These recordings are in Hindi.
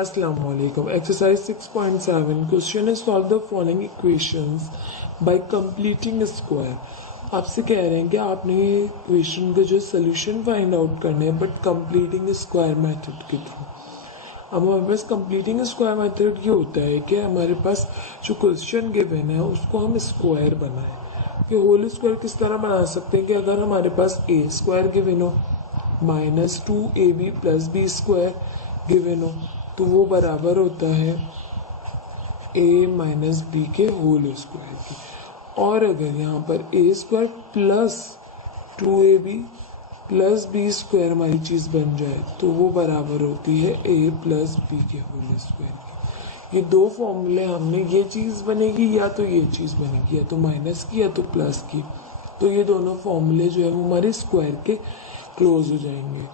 Assalamualaikum. Exercise 6.7 question is solve the following equations by completing a square. आपसे कह रहे हैं कि आपने ये इक्वेशन का जो सोल्यूशन फाइंड आउट करना है बट कंप्लीटिंग स्क्वायर मेथड के थ्रू। अब हमारे पास कंप्लीटिंग स्क्वायर मेथड ये होता है कि हमारे पास जो क्वेश्चन गिवन है उसको हम स्क्वायर बनाएं। ये होल स्क्वायर किस तरह बना सकते हैं कि अगर हमारे पास ए स्क्वायर गिवन हो minus 2ab plus b square given हो तो वो बराबर होता है a माइनस बी के होल स्क्वायर की। और अगर यहाँ पर a square plus 2ab plus b square हमारी चीज़ बन जाए तो वो बराबर होती है a प्लस बी के होल स्क्वायर की। ये दो फॉर्मूले हमने ये चीज़ बनेगी या तो ये चीज़ बनेगी या तो माइनस की या तो प्लस की, तो ये दोनों फॉर्मूले जो है वो हमारे स्क्वायर के क्लोज हो जाएंगे।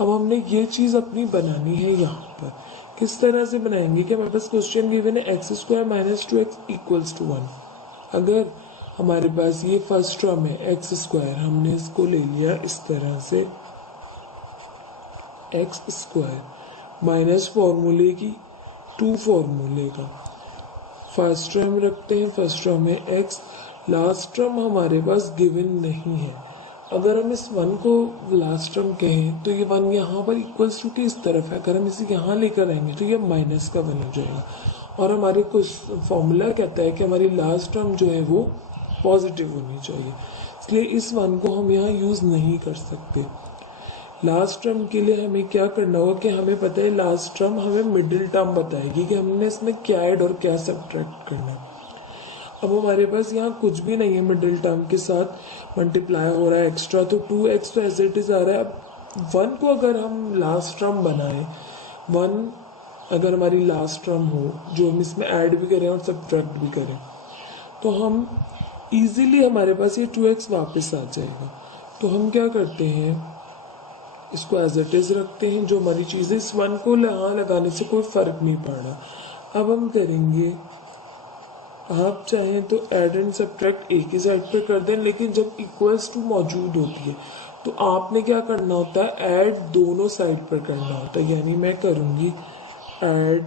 अब हमने ये चीज़ अपनी बनानी है यहाँ पर। किस तरह से बनाएंगे कि हमारे पास क्वेश्चन गिवन है x square minus 2x equals to 1। अगर हमारे पास ये फर्स्ट टर्म है एक्स स्क्वायर, हमने इसको ले लिया इस तरह से एक्स स्क्वायर माइनस फॉर्मूले की 2 फॉर्मूले का। फर्स्ट टर्म रखते हैं, फर्स्ट टर्म है एक्स, लास्ट टर्म हमारे पास गिवन नहीं है। अगर हम इस 1 को लास्ट टर्म कहें तो ये 1 यहाँ पर इक्वल्स टू के इस तरफ है, अगर हम इसे यहाँ लेकर आएंगे तो ये माइनस का 1 हो जाएगा। और हमारे कुछ फॉर्मूला कहता है कि हमारी लास्ट टर्म जो है वो पॉजिटिव होनी चाहिए, इसलिए इस 1 को हम यहाँ यूज़ नहीं कर सकते। लास्ट टर्म के लिए हमें क्या करना होगा कि हमें पता है लास्ट टर्म हमें मिडिल टर्म बताएगी कि हमने इसमें क्या ऐड और क्या सब्ट्रैक्ट करना है। अब हमारे पास यहाँ कुछ भी नहीं है, मिडिल टर्म के साथ मल्टीप्लाई हो रहा है एक्स्ट्रा, तो 2x तो एज इट इज आ रहा है। अब 1 को अगर हम लास्ट टर्म बनाए, 1 अगर हमारी लास्ट टर्म हो जो हम इसमें ऐड भी करें और सब्ट्रैक्ट भी करें तो हम इजीली हमारे पास ये 2x वापस आ जाएगा। तो हम क्या करते हैं, इसको एज इट इज रखते हैं। जो हमारी चीज़ है इस 1 को यहाँ लगाने से कोई फर्क नहीं पड़ रहा। अब हम करेंगे, आप चाहें तो ऐड एंड सब्ट्रैक्ट एक ही साइड पे कर दें, लेकिन जब इक्वल्स टू मौजूद होती है तो आपने क्या करना होता है, ऐड दोनों साइड पर करना होता है। यानी मैं करूँगी add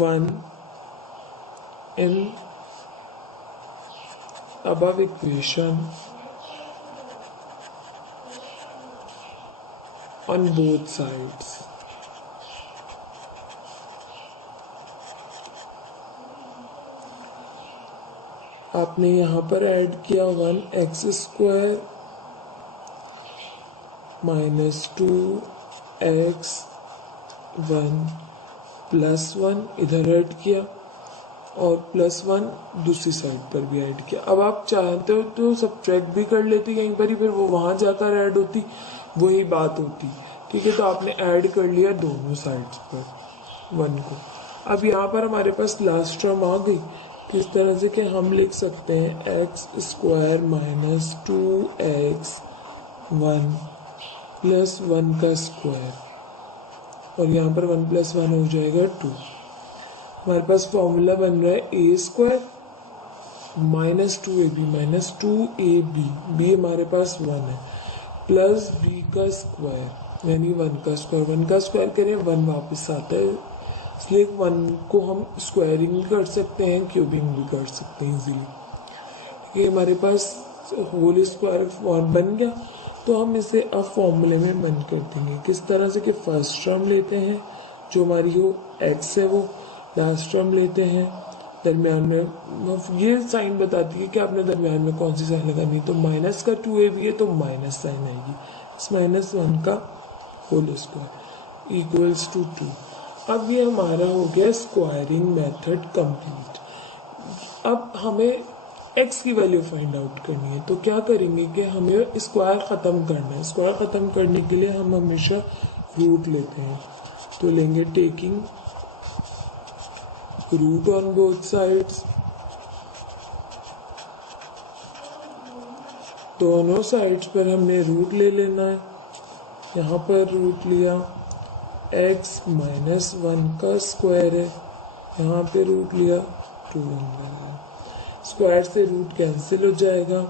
1 in above equation on both sides। आपने यहाँ पर ऐड किया 1x square minus 2x 1 plus 1 इधर ऐड किया और प्लस 1 दूसरी साइड पर भी ऐड किया। अब आप चाहते हो तो सब्ट्रैक्ट भी कर लेते यहीं पर ही, फिर वो वहाँ जाकर ऐड होती, वही बात होती। ठीक है, तो आपने ऐड कर लिया दोनों साइड्स पर 1 को। अब यहाँ पर हमारे पास लास्ट टर्म आ गई। किस तरह से कि हम लिख सकते हैं x square minus 2x 1 plus 1 का स्क्वायर, और यहाँ पर 1 प्लस 1 हो जाएगा 2। हमारे पास फॉर्मूला बन रहा है a square minus 2ab minus 2ab, b हमारे पास 1 है, प्लस बी का स्क्वायर यानी 1 का स्क्वायर। 1 का स्क्वायर करें 1 वापस आता है, इसलिए 1 को हम स्क्वायरिंग भी कर सकते हैं, क्यूबिंग भी कर सकते हैं इजीली। ये हमारे पास होल स्क्वायर फॉर्म बन गया। तो हम इसे अब फॉर्मूले में बंद कर देंगे। किस तरह से कि फर्स्ट टर्म लेते हैं जो हमारी हो x है, वो लास्ट टर्म लेते हैं, दरमियान में ये साइन बताती है कि आपने दरमियान में कौन सी साइन लगानी। तो माइनस का 2ab है तो माइनस साइन आएगी, इस माइनस 1 का होल स्क्वायर इक्वल्स टू 2। अब ये हमारा हो गया स्क्वायरिंग मेथड कंप्लीट। अब हमें x की वैल्यू फाइंड आउट करनी है, तो क्या करेंगे कि हमें स्क्वायर ख़त्म करना है। स्क्वायर ख़त्म करने के लिए हम हमेशा रूट लेते हैं, तो लेंगे taking root on both sides. दोनों साइड्स पर हमने रूट ले लेना है। यहाँ पर रूट लिया, x माइनस 1 का स्क्वायर है, यहाँ पे रूट लिया 2 है। स्क्वायर से रूट कैंसिल हो जाएगा,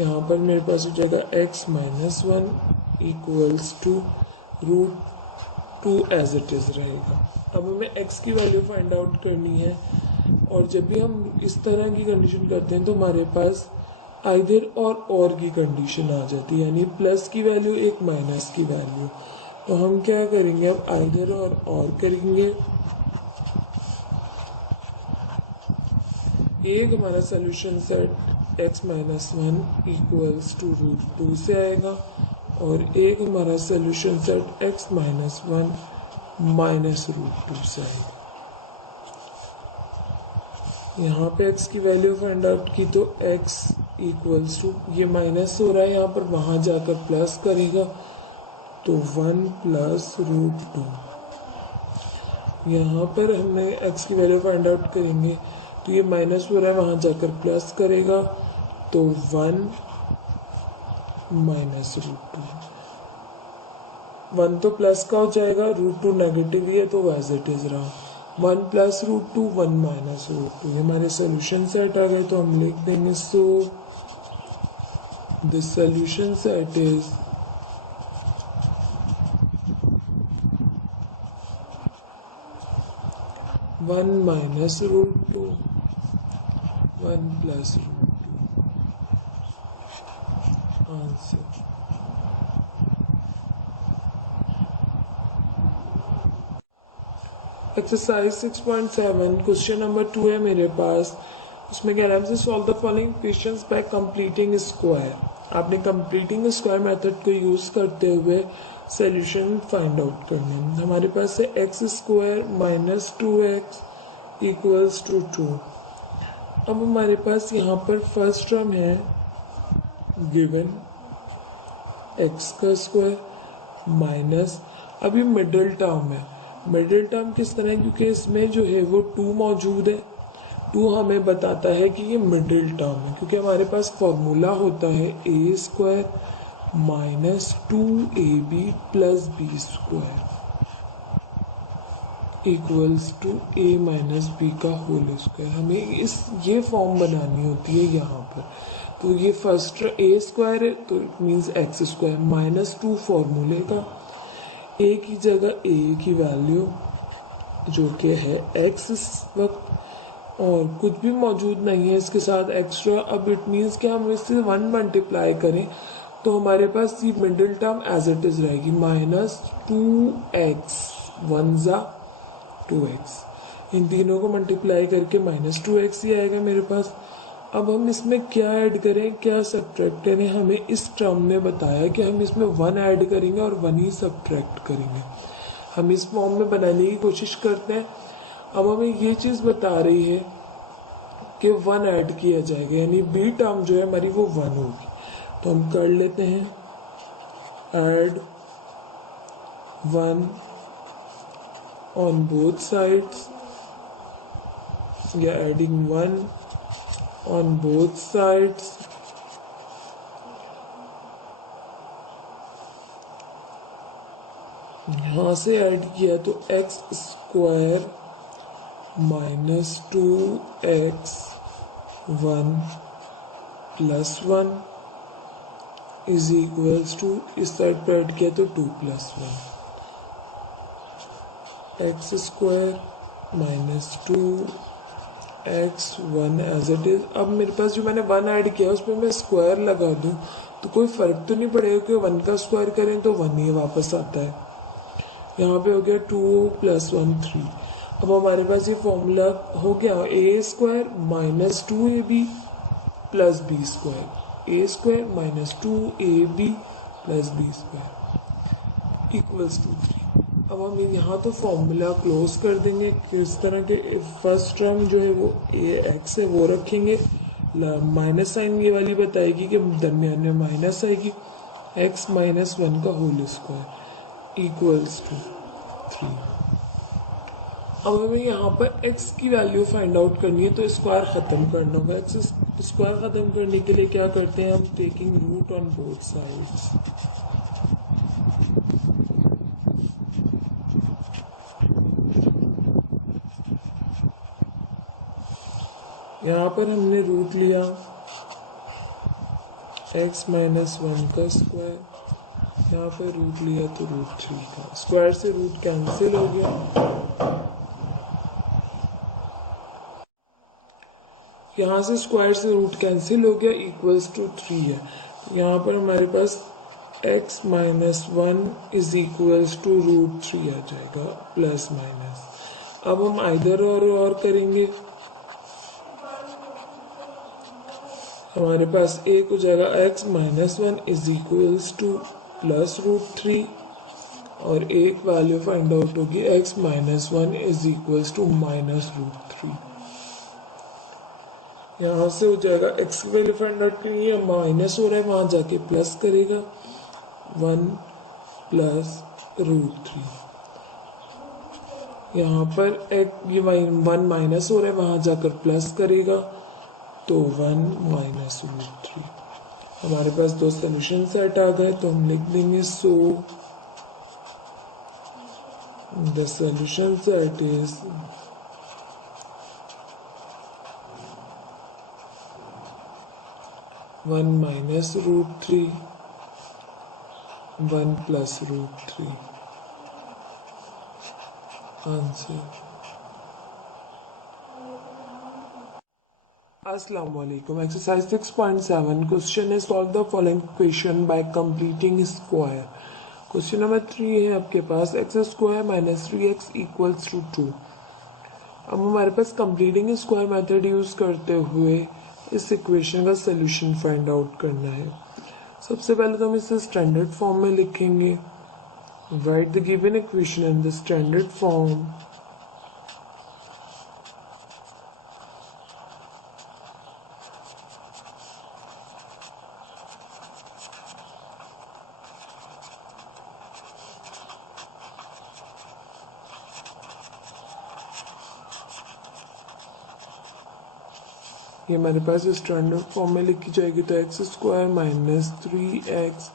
यहाँ पर मेरे पास हो जाएगा x minus 1 equals to √2 as it is रहेगा। अब हमें x की वैल्यू फाइंड आउट करनी है, और जब भी हम इस तरह की कंडीशन करते हैं तो हमारे पास आइदर और की कंडीशन आ जाती है, यानी प्लस की वैल्यू एक माइनस की वैल्यू। तो हम क्या करेंगे, अब आइदर और करेंगे। एक हमारा solution set x minus one equals to √2 से आएगा, और एक हमारा solution set x minus one minus √2 से आएगा। यहाँ पे x की वैल्यू फाइंड आउट की तो x इक्वल्स टू, ये माइनस हो रहा है यहाँ पर, वहाँ जाकर प्लस करेगा तो 1 प्लस √2। यहाँ पर हमने x की वैल्यू फाइंड आउट करेंगे तो ये माइनस हो रहा है, वहाँ जाकर प्लस करेगा तो 1 माइनस √2। 1 तो प्लस का हो जाएगा, √2 नेगेटिव ही है तो एज इट इज रहा। 1 प्लस √2, 1 माइनस √2। ये हमारे सोल्यूशन सेट आ गए, तो हम लिख देंगे so the solution set is one minus √2, 1 plus √2। Answer. Exercise 6.7 question number 2 है मेरे पास। उसमें कह रहा है solve the following questions bye completing square. आपने कंप्लीटिंग स्क्वायर मेथड को यूज करते हुए सॉल्यूशन फाइंड आउट करना है। हमारे पास है x square minus 2x equals to 2। अब हमारे पास यहाँ पर फर्स्ट टर्म है गिवन x का स्क्वायर माइनस, अभी मिडिल टर्म है। मिडिल टर्म किस तरह है, क्योंकि इसमें जो है वो 2 मौजूद है। 2 हमें बताता है कि ये मिडिल टर्म है, क्योंकि हमारे पास फॉर्मूला होता है a square minus 2ab plus b square equals to a minus b का होल स्क्वायर। हमें ये फॉर्म बनानी होती है यहाँ पर। तो ये फर्स्ट ए स्क्वायर है तो it means x square minus 2 फॉर्मूले का, ए की जगह ए की वैल्यू जो कि है एक्स इस वक्त, और कुछ भी मौजूद नहीं है इसके साथ एक्स्ट्रा। अब इट मीन्स कि हम इससे 1 मल्टीप्लाई करें तो हमारे पास ये middle term as it is रहेगी माइनस 2x 1 ज़ा 2x। इन तीनों को मल्टीप्लाई करके माइनस 2x ही आएगा मेरे पास। अब हम इसमें क्या ऐड करें, क्या सब्ट्रैक्ट करें, हमें इस टर्म ने बताया कि हम इसमें 1 ऐड करेंगे और 1 ही सब्ट्रैक्ट करेंगे। हम इस फॉर्म में बनाने की कोशिश करते हैं। अब हमें ये चीज़ बता रही है कि 1 ऐड किया जाएगा, यानी बी टर्म जो है हमारी वो 1 होगी। तो हम कर लेते हैं ऐड 1 ऑन बोथ साइड्स, या एडिंग 1 on both sides, यहाँ से ऐड किया तो x square minus 2x 1 plus 1 is equals to, इस साइड पर ऐड किया तो 2 plus 1 x square minus 2x 1 as it is. अब मेरे पास जो मैंने 1 ऐड किया उसमें मैं स्क्वायर लगा दूं तो कोई फर्क तो नहीं पड़ेगा, कि 1 का स्क्वायर करें तो 1 ही वापस आता है। यहाँ पे हो गया 2 प्लस 1 3। अब हमारे पास ये फॉर्मूला हो गया a square minus 2ab plus b square, a square minus 2ab plus b square equals to 3। अब हम यहाँ तो फॉर्मूला क्लोज कर देंगे। किस तरह के, फर्स्ट टर्म जो है वो ए एक्स है वो रखेंगे, माइनस साइन ये वाली बताएगी कि दरमियान में माइनस आएगी, एक्स माइनस 1 का होल स्क्वायर इक्वल्स टू 3। अब हमें यहाँ पर x की वैल्यू फाइंड आउट करनी है तो स्क्वायर खत्म करना होगा। एक्स स्क्वायर खत्म करने के लिए क्या करते हैं, हम taking root on both sides. यहाँ पर हमने रूट लिया x माइनस 1 का स्क्वायर, यहाँ पे रूट लिया तो √3 का, स्क्वायर से रूट कैंसिल हो गया। यहाँ से स्क्वायर से रूट कैंसिल हो गया, इक्वल्स टू 3 है। तो यहाँ पर हमारे पास x minus 1 is equals to √3 आ जाएगा, प्लस माइनस। अब हम इधर और करेंगे, हमारे पास एक हो जाएगा x minus 1 is equals to plus √3 और एक वैल्यू फाइंड आउट होगी x minus 1 is equals to minus √3। यहाँ से हो जाएगा x की वैल्यू फाइंड आउट के लिए माइनस हो रहा है, वहां जाके प्लस करेगा 1 प्लस √3। यहाँ पर ये 1 माइनस हो रहा है, वहां जाकर प्लस करेगा तो 1 माइनस √3। हमारे पास दो सोल्यूशन सेट आ गए, तो हम लिख देंगे so the solution set is one minus √3 1 plus √3। Answer. अस्सलाम वालेकुम। एक्सरसाइज 6.7 क्वेश्चन है solve the following equation by completing square. Question number 3 है आपके पास x² minus 3x equals to 2। अब हमारे पास कंप्लीटिंग स्क्वायर मेथड यूज करते हुए इस इक्वेशन का सोल्यूशन फाइंड आउट करना है। सबसे पहले तो हम इसे स्टैंडर्ड फॉर्म में लिखेंगे। Write the given equation in the standard form. ये हमारे पास स्टैंडर्ड फॉर्म में लिखी जाएगी, तो x² minus 3x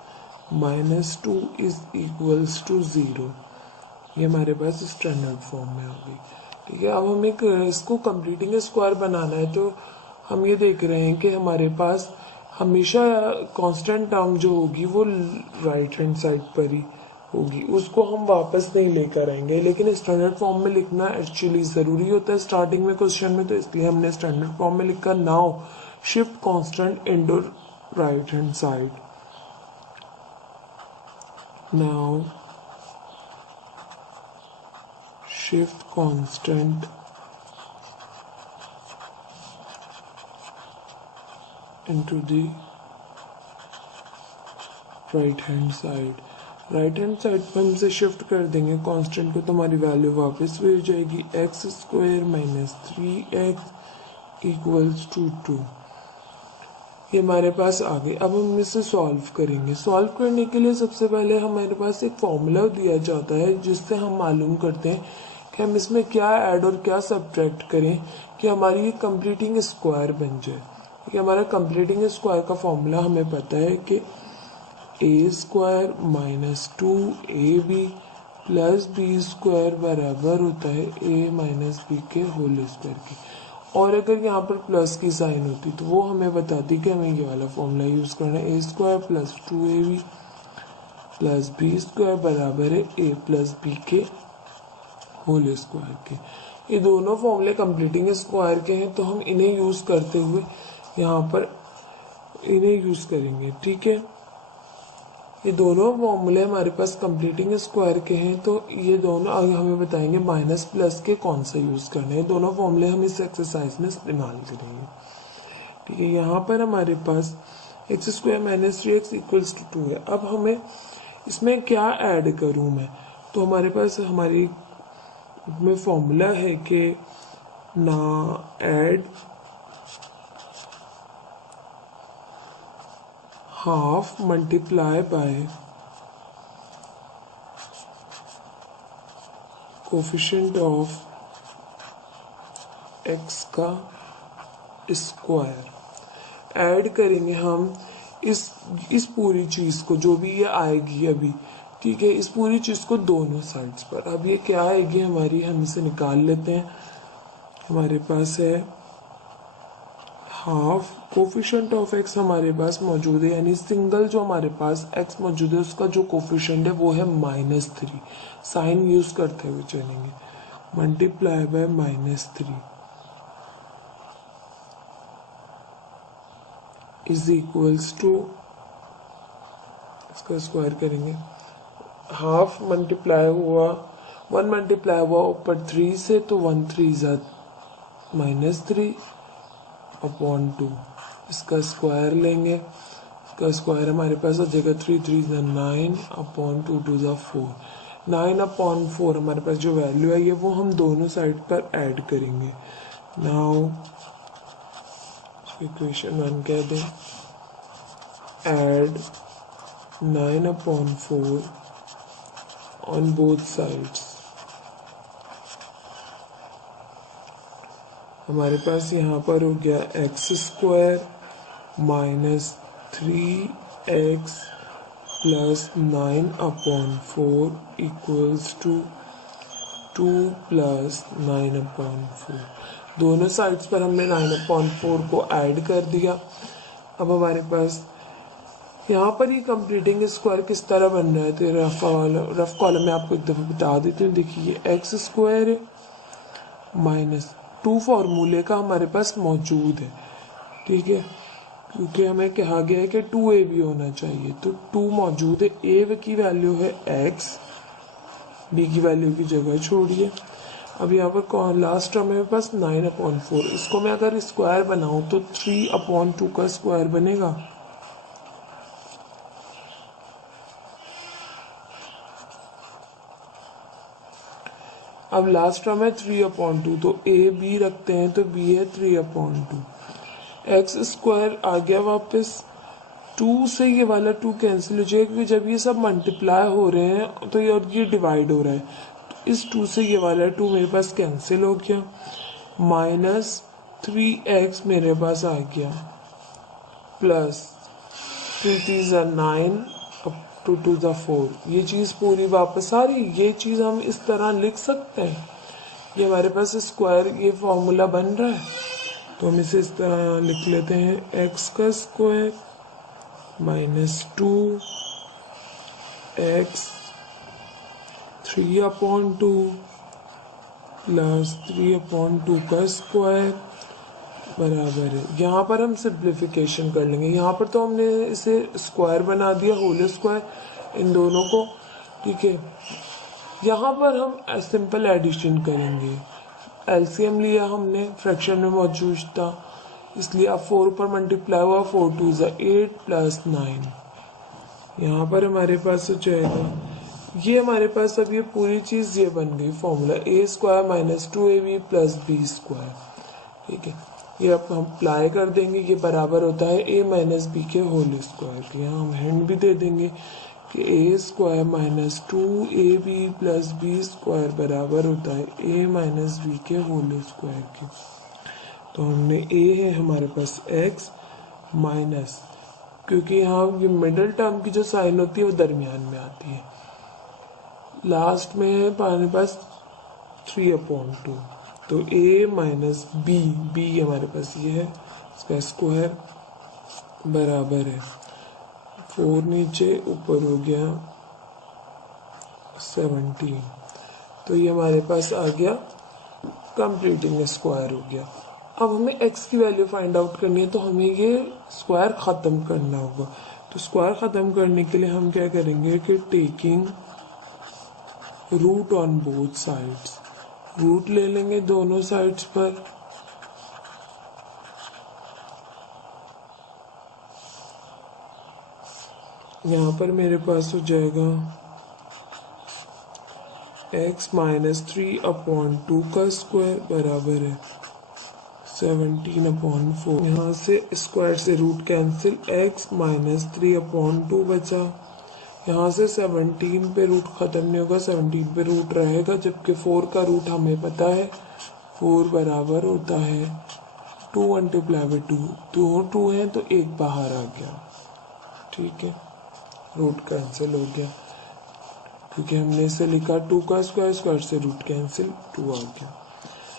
minus 2 is equals to 0। ये हमारे पास स्टैंडर्ड फॉर्म में होगी। ठीक है, अब हमें इसको कंप्लीटिंग स्क्वायर बनाना है, तो हम ये देख रहे हैं कि हमारे पास हमेशा कांस्टेंट टर्म जो होगी वो राइट हैंड साइड पर ही होगी, उसको हम वापस नहीं लेकर आएंगे। लेकिन स्टैंडर्ड फॉर्म में लिखना एक्चुअली ज़रूरी होता है स्टार्टिंग में क्वेश्चन में, तो इसलिए हमने स्टैंडर्ड फॉर्म में लिखा now shift constant into right hand side. Now shift constant into the right hand side. Right hand side पर हम इसे शिफ्ट कर देंगे कांस्टेंट को, तो हमारी वैल्यू वापस भी हो जाएगी x² minus 3x equals to 2। ये हमारे पास आ गए। अब हम इसे सॉल्व करेंगे। सॉल्व करने के लिए सबसे पहले हमारे पास एक फॉर्मूला दिया जाता है जिससे हम मालूम करते हैं कि हम इसमें क्या ऐड और क्या सब्ट्रैक्ट करें कि हमारी ये कंप्लीटिंग स्क्वायर बन जाए। ये हमारा कंप्लीटिंग स्क्वायर का फॉर्मूला हमें पता है कि a² minus 2ab plus b² बराबर होता है a माइनस b के होल स्क्वायर की। और अगर यहाँ पर प्लस की साइन होती तो वो हमें बताती कि हमें ये वाला फॉर्मूला यूज करना है, a² plus 2ab plus b² बराबर है a प्लस b के होल स्क्वायर के। ये दोनों फॉर्मूले कंप्लीटिंग स्क्वायर के हैं, तो हम इन्हें यूज करते हुए यहाँ पर इन्हें यूज करेंगे। ठीक है, ये दोनों फॉर्मूले हमारे पास कंप्लीटिंग स्क्वायर के हैं, तो ये दोनों आगे हमें बताएंगे माइनस प्लस के कौन सा यूज करने हैं। दोनों फॉर्मूले हम इस एक्सरसाइज में इस्तेमाल करेंगे। ठीक है, यहाँ पर हमारे पास x² minus 3x equals to 2 है। अब हमें इसमें क्या ऐड करूँ मैं, तो हमारे पास हमारी में फॉर्मूला है कि ना add half multiply by coefficient of x का स्क्वायर। ऐड करेंगे हम इस पूरी चीज को, जो भी ये आएगी अभी। ठीक है, इस पूरी चीज को दोनों साइड्स पर। अब ये क्या आएगी हमारी, हम इसे निकाल लेते हैं। हमारे पास है हाफ कोफिशिएंट ऑफ एक्स हमारे पास मौजूद है, यानी सिंगल जो हमारे पास एक्स मौजूद है उसका जो कोफिशिएंट है वो है -3। साइन यूज करते हुए चलेंगे, multiply by -3 is equals to, इसका स्क्वायर करेंगे, हाफ मल्टीप्लाई हुआ 1 मल्टीप्लाई हुआ ऊपर 3 से तो 1 3 ज़ा -3 अपॉन 2, इसका स्क्वायर लेंगे, इसका स्क्वायर हमारे पास हो जाएगा 3 3 ज़ा 9 अपॉन 2 2 ज़ा 4, 9 अपॉन 4 हमारे पास जो वैल्यू है ये वो हम दोनों साइड पर ऐड करेंगे। नाउ इक्वेशन 1 कह दें, add 9 upon 4 on both sides. हमारे पास यहाँ पर हो गया x square -3x plus 9 upon 4 equals to 2 plus 9 upon 4। दोनों साइड्स पर हमने 9 अपॉन 4 को ऐड कर दिया। अब हमारे पास यहाँ पर ये कंप्लीटिंग स्क्वायर किस तरह बन रहा है, तो रफ कॉलम में आपको एक दफ़ा बता देती हूँ। देखिए एक्स स्क्वायर है -2 फॉर्मूले का हमारे पास मौजूद है, ठीक है, क्योंकि हमें कहा गया है कि 2a भी होना चाहिए, तो 2 मौजूद है, a की वैल्यू है x, b की वैल्यू की जगह छोड़िए। अब यहाँ पर कौन लास्ट टर्म मेरे पास 9 अपॉन 4, इसको मैं अगर स्क्वायर बनाऊँ तो 3 अपॉन 2 का स्क्वायर बनेगा। अब लास्ट टर्म है 3 अपॉन 2, तो a b रखते हैं तो b है 3 अपॉन 2, एक्स स्क्वायर आ गया वापस। 2 से ये वाला 2 कैंसिल हो जाएगा, क्योंकि जब ये सब मल्टीप्लाई हो रहे हैं तो ये और ये डिवाइड हो रहा है, तो इस 2 से ये वाला 2 मेरे पास कैंसिल हो गया, -3x मेरे पास आ गया, प्लस 3 3 ज़ा 9 2 2 ज़ा 4, ये चीज़ पूरी वापस आ रही। ये चीज़ हम इस तरह लिख सकते हैं, ये हमारे पास स्क्वायर ये फॉर्मूला बन रहा है, तो हम इसे इस तरह लिख लेते हैं, एक्स का square -2 x 3 upon 2 plus 3 upon 2 का स्क्वायर बराबर है। यहाँ पर हम सिंप्लीफिकेशन कर लेंगे, यहाँ पर तो हमने इसे स्क्वायर बना दिया, होल स्क्वायर इन दोनों को, ठीक है। यहाँ पर हम सिंपल एडिशन करेंगे, एलसीएम लिया हमने, फ्रैक्शन में मौजूद था, इसलिए अब 4 पर मल्टीप्लाई हुआ, 4 2 ज़ा 8 प्लस 9, यहाँ पर हमारे पास हो जाएगा, ये हमारे पास अब ये पूरी चीज़ ये बन गई formula, a square -2ab plus b square, ठीक है। ये अब हम अप्लाई कर देंगे, ये बराबर होता है a माइनस बी के होल स्क्वायर के। यहाँ हम हैंड भी दे देंगे कि a square -2ab plus b square बराबर होता है a माइनस बी के होल स्क्वायर के। तो हमने a है हमारे पास x माइनस, क्योंकि यहाँ ये मिडिल टर्म की जो साइन होती है वो दरमियान में आती है, लास्ट में है हमारे पास 3 अपॉन 2, तो a माइनस b हमारे पास ये है, इसका स्क्वायर बराबर है 4 नीचे ऊपर हो गया 17, तो ये हमारे पास आ गया कंप्लीटिंग स्क्वायर हो गया। अब हमें x की वैल्यू फाइंड आउट करनी है, तो हमें ये स्क्वायर ख़त्म करना होगा। तो स्क्वायर ख़त्म करने के लिए हम क्या करेंगे कि taking root on both sides, root ले लेंगे दोनों साइड्स पर, यहाँ पर मेरे पास हो जाएगा x माइनस 3 अपॉन 2 का स्क्वायर बराबर है 17 अपॉन 4, यहाँ से स्क्वायर से root cancel, x minus 3 upon 2 बचा, यहाँ से 17 पे रूट ख़त्म नहीं होगा, 17 पे रूट रहेगा, जबकि 4 का रूट हमें पता है 4 बराबर होता है 2 मल्टीप्लाई बाई 2, दो 2 हैं तो एक बाहर आ गया, ठीक है, रूट कैंसिल हो गया, क्योंकि हमने इसे लिखा 2 का स्क्वायर, स्क्वायर से रूट कैंसिल 2 आ गया।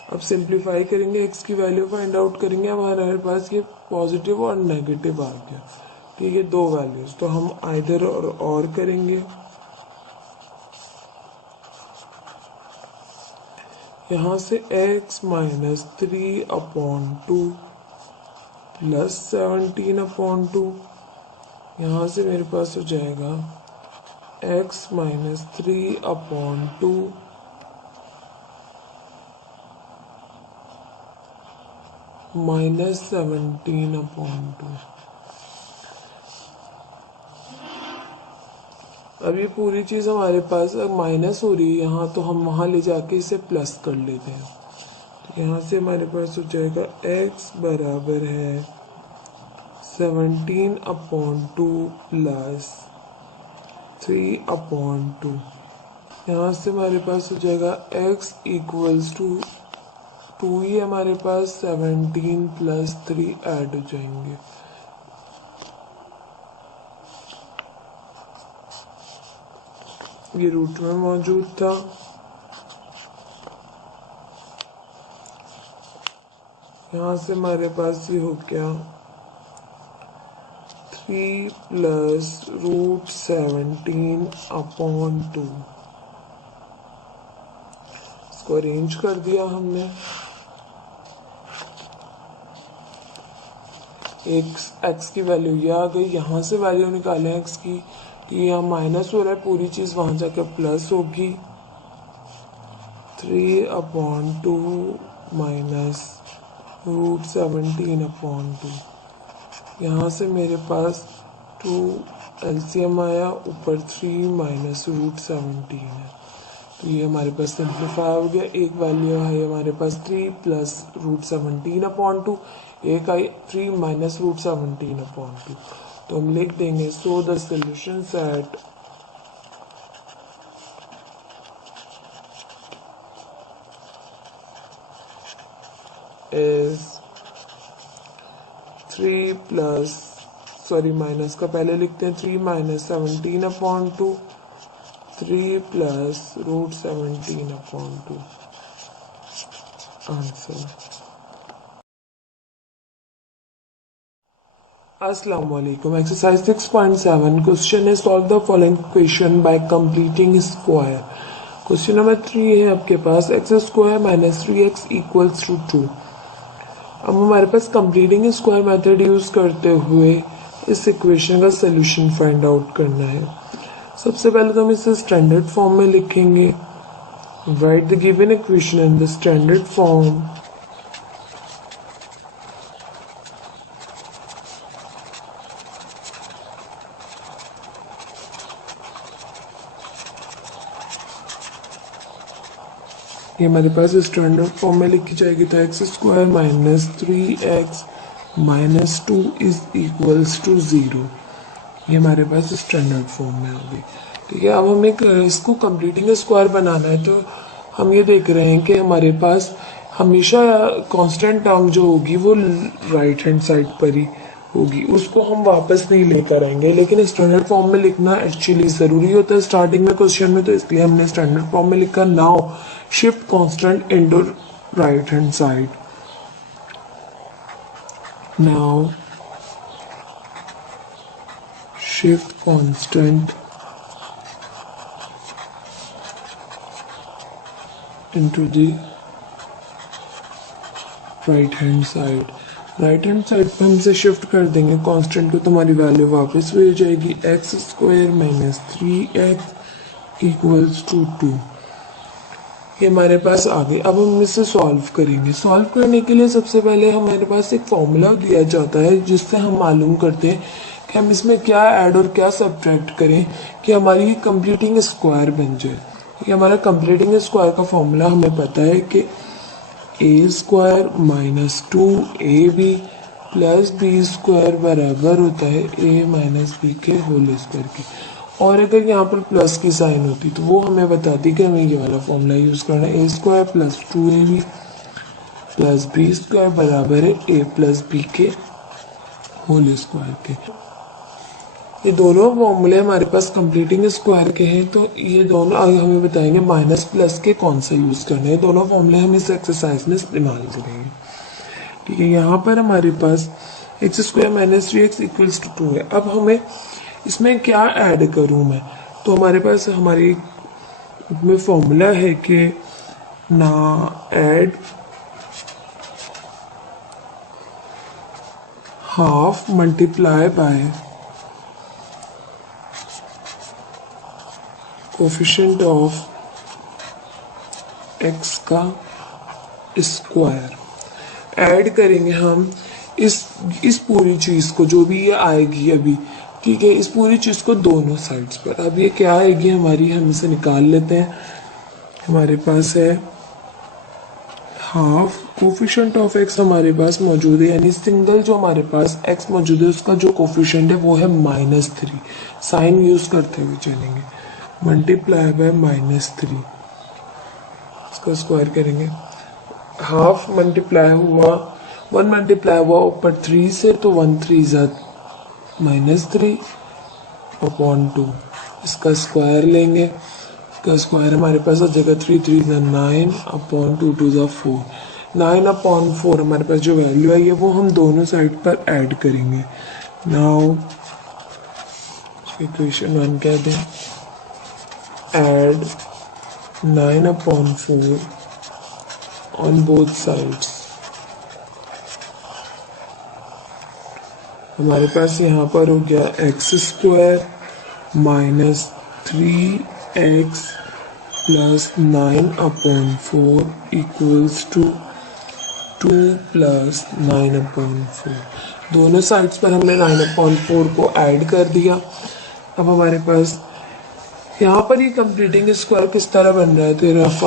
अब सिंप्लीफाई करेंगे, x की वैल्यू फाइंड आउट करेंगे, हमारे पास ये पॉजिटिव और नेगेटिव आ गया। ठीक है, दो वैल्यूज, तो हम आइदर और करेंगे। यहाँ से x माइनस 3/2 प्लस 17/2, यहाँ से मेरे पास हो जाएगा x माइनस 3/2 माइनस 17/2। अब ये पूरी चीज़ हमारे पास माइनस हो रही है यहाँ, तो हम वहाँ ले जाके इसे प्लस कर लेते हैं। तो यहाँ से हमारे पास हो जाएगा x बराबर है 17/2 प्लस 3/2। यहाँ से हमारे पास हो जाएगा x इक्वल्स टू 2 ही हमारे पास 17 प्लस 3 ऐड हो जाएंगे। ये रूट में मौजूद था। यहाँ से हमारे पास ये हो गया 3 प्लस रूट 17/2। इसको अरेंज कर दिया हमने। एक्स की वैल्यू ये आ गई। यहाँ से वैल्यू निकालें एक्स की, यहाँ माइनस हो रहा है, पूरी चीज़ वहाँ जाकर प्लस होगी। 3/2 माइनस रूट 17/2। यहाँ से मेरे पास 2 एलसीएम आया, ऊपर 3 माइनस रूट 17 है, तो ये हमारे पास सिंप्लीफाई हो गया। एक वैल्यू है हमारे पास 3 प्लस रूट 17/2, एक आई 3 माइनस रूट 17/2। तो हम लिख देंगे so the solution set is 3 plus minus का पहले लिखते हैं 3 माइनस 17/2, 3 प्लस रूट 17/2 आंसर। अस्सलाम वालेकुम। एक्सरसाइज 6.7 क्वेश्चन है solve the following equation by completing square. Question number 3 है आपके पास x square minus 3x equals to 2। अब हमारे पास कंप्लीटिंग स्क्वायर मेथड यूज करते हुए इस इक्वेशन का सोल्यूशन फाइंड आउट करना है। सबसे पहले तो हम इसे स्टैंडर्ड फॉर्म में लिखेंगे। Write the given equation in the standard form. ये हमारे पास स्टैंडर्ड फॉर्म में लिखी जाएगी, तो x square minus 3x minus 2 is equals to 0। ये हमारे पास स्टैंडर्ड फॉर्म में आ गई। ठीक है, अब हमें इसको कंप्लीटिंग स्क्वायर बनाना है, तो हम ये देख रहे हैं कि हमारे पास हमेशा कांस्टेंट टर्म जो होगी वो राइट हैंड साइड पर ही होगी, उसको हम वापस नहीं लेकर आएंगे। लेकिन स्टैंडर्ड फॉर्म में लिखना एक्चुअली ज़रूरी होता है स्टार्टिंग में क्वेश्चन में, तो इसलिए हमने स्टैंडर्ड फॉर्म में लिखा। Now shift constant into right hand side. Now shift constant into the right hand side. Right hand side पे हम इसे शिफ्ट कर देंगे कांस्टेंट को, तो हमारी वैल्यू वापस भी हो जाएगी x square minus 3x equals to 2। ये हमारे पास आ गए। अब हम इसे सॉल्व करेंगे। सॉल्व करने के लिए सबसे पहले हमारे पास एक फॉर्मूला दिया जाता है जिससे हम मालूम करते हैं कि हम इसमें क्या ऐड और क्या सब्ट्रैक्ट करें कि हमारी कंप्लीटिंग स्क्वायर बन जाए। ये हमारा कंप्लीटिंग स्क्वायर का फॉर्मूला हमें पता है कि a square minus 2ab plus b square बराबर होता है a माइनस बी के होल स्क्वायर के। और अगर यहाँ पर प्लस की साइन होती तो वो हमें बताती कि हमें ये वाला फॉर्मूला यूज़ करना है। A square plus 2ab plus b square बराबर है a प्लस बी के होल स्क्वायर के। ये दोनों फॉर्मूले हमारे पास कंप्लीटिंग स्क्वायर के हैं, तो ये दोनों आगे हमें बताएंगे माइनस प्लस के कौन सा यूज करना है। दोनों फॉर्मूले हम इस एक्सरसाइज में इस्तेमाल करेंगे। ठीक है, यहाँ पर हमारे पास x square minus 3x equals to 2 है। अब हमें इसमें क्या ऐड करूँ मैं, तो हमारे पास हमारी में फॉर्मूला है कि ना add half multiply by coefficient of x का स्क्वायर। ऐड करेंगे हम इस पूरी चीज को, जो भी ये आएगी अभी, ठीक है, इस पूरी चीज को दोनों साइड्स पर। अब ये क्या आएगी हमारी, हम इसे निकाल लेते हैं। हमारे पास है हाफ कोफिशिएंट ऑफ x हमारे पास मौजूद है, यानी सिंगल जो हमारे पास x मौजूद है उसका जो कोफिशिएंट है वो है -3। साइन यूज करते हुए चलेंगे, मल्टीप्लाई बाय -3, इसका स्क्वायर करेंगे। हाफ मल्टीप्लाई हुआ, 1 मल्टीप्लाई हुआ ऊपर 3 से, तो 1 3 ज़ा -3 अपॉन 2, इसका स्क्वायर लेंगे। इसका स्क्वायर हमारे पास आ जाएगा 3 3 ज़ा 9 अपॉन 2 2 ज़ा 4। 9 अपॉन 4 हमारे पास जो वैल्यू आई है वो हम दोनों साइड पर ऐड करेंगे। नाउ इक्वेशन 1 कह दें, add 9 upon 4 on both sides. हमारे पास यहाँ पर हो गया x square minus 3x plus 9 upon 4 equals to 2 plus 9 upon 4। दोनों साइड्स पर हमने 9 अपॉन 4 को ऐड कर दिया। अब हमारे पास यहाँ पर ये कंप्लीटिंग स्क्वायर किस तरह बन रहा है, तो रफ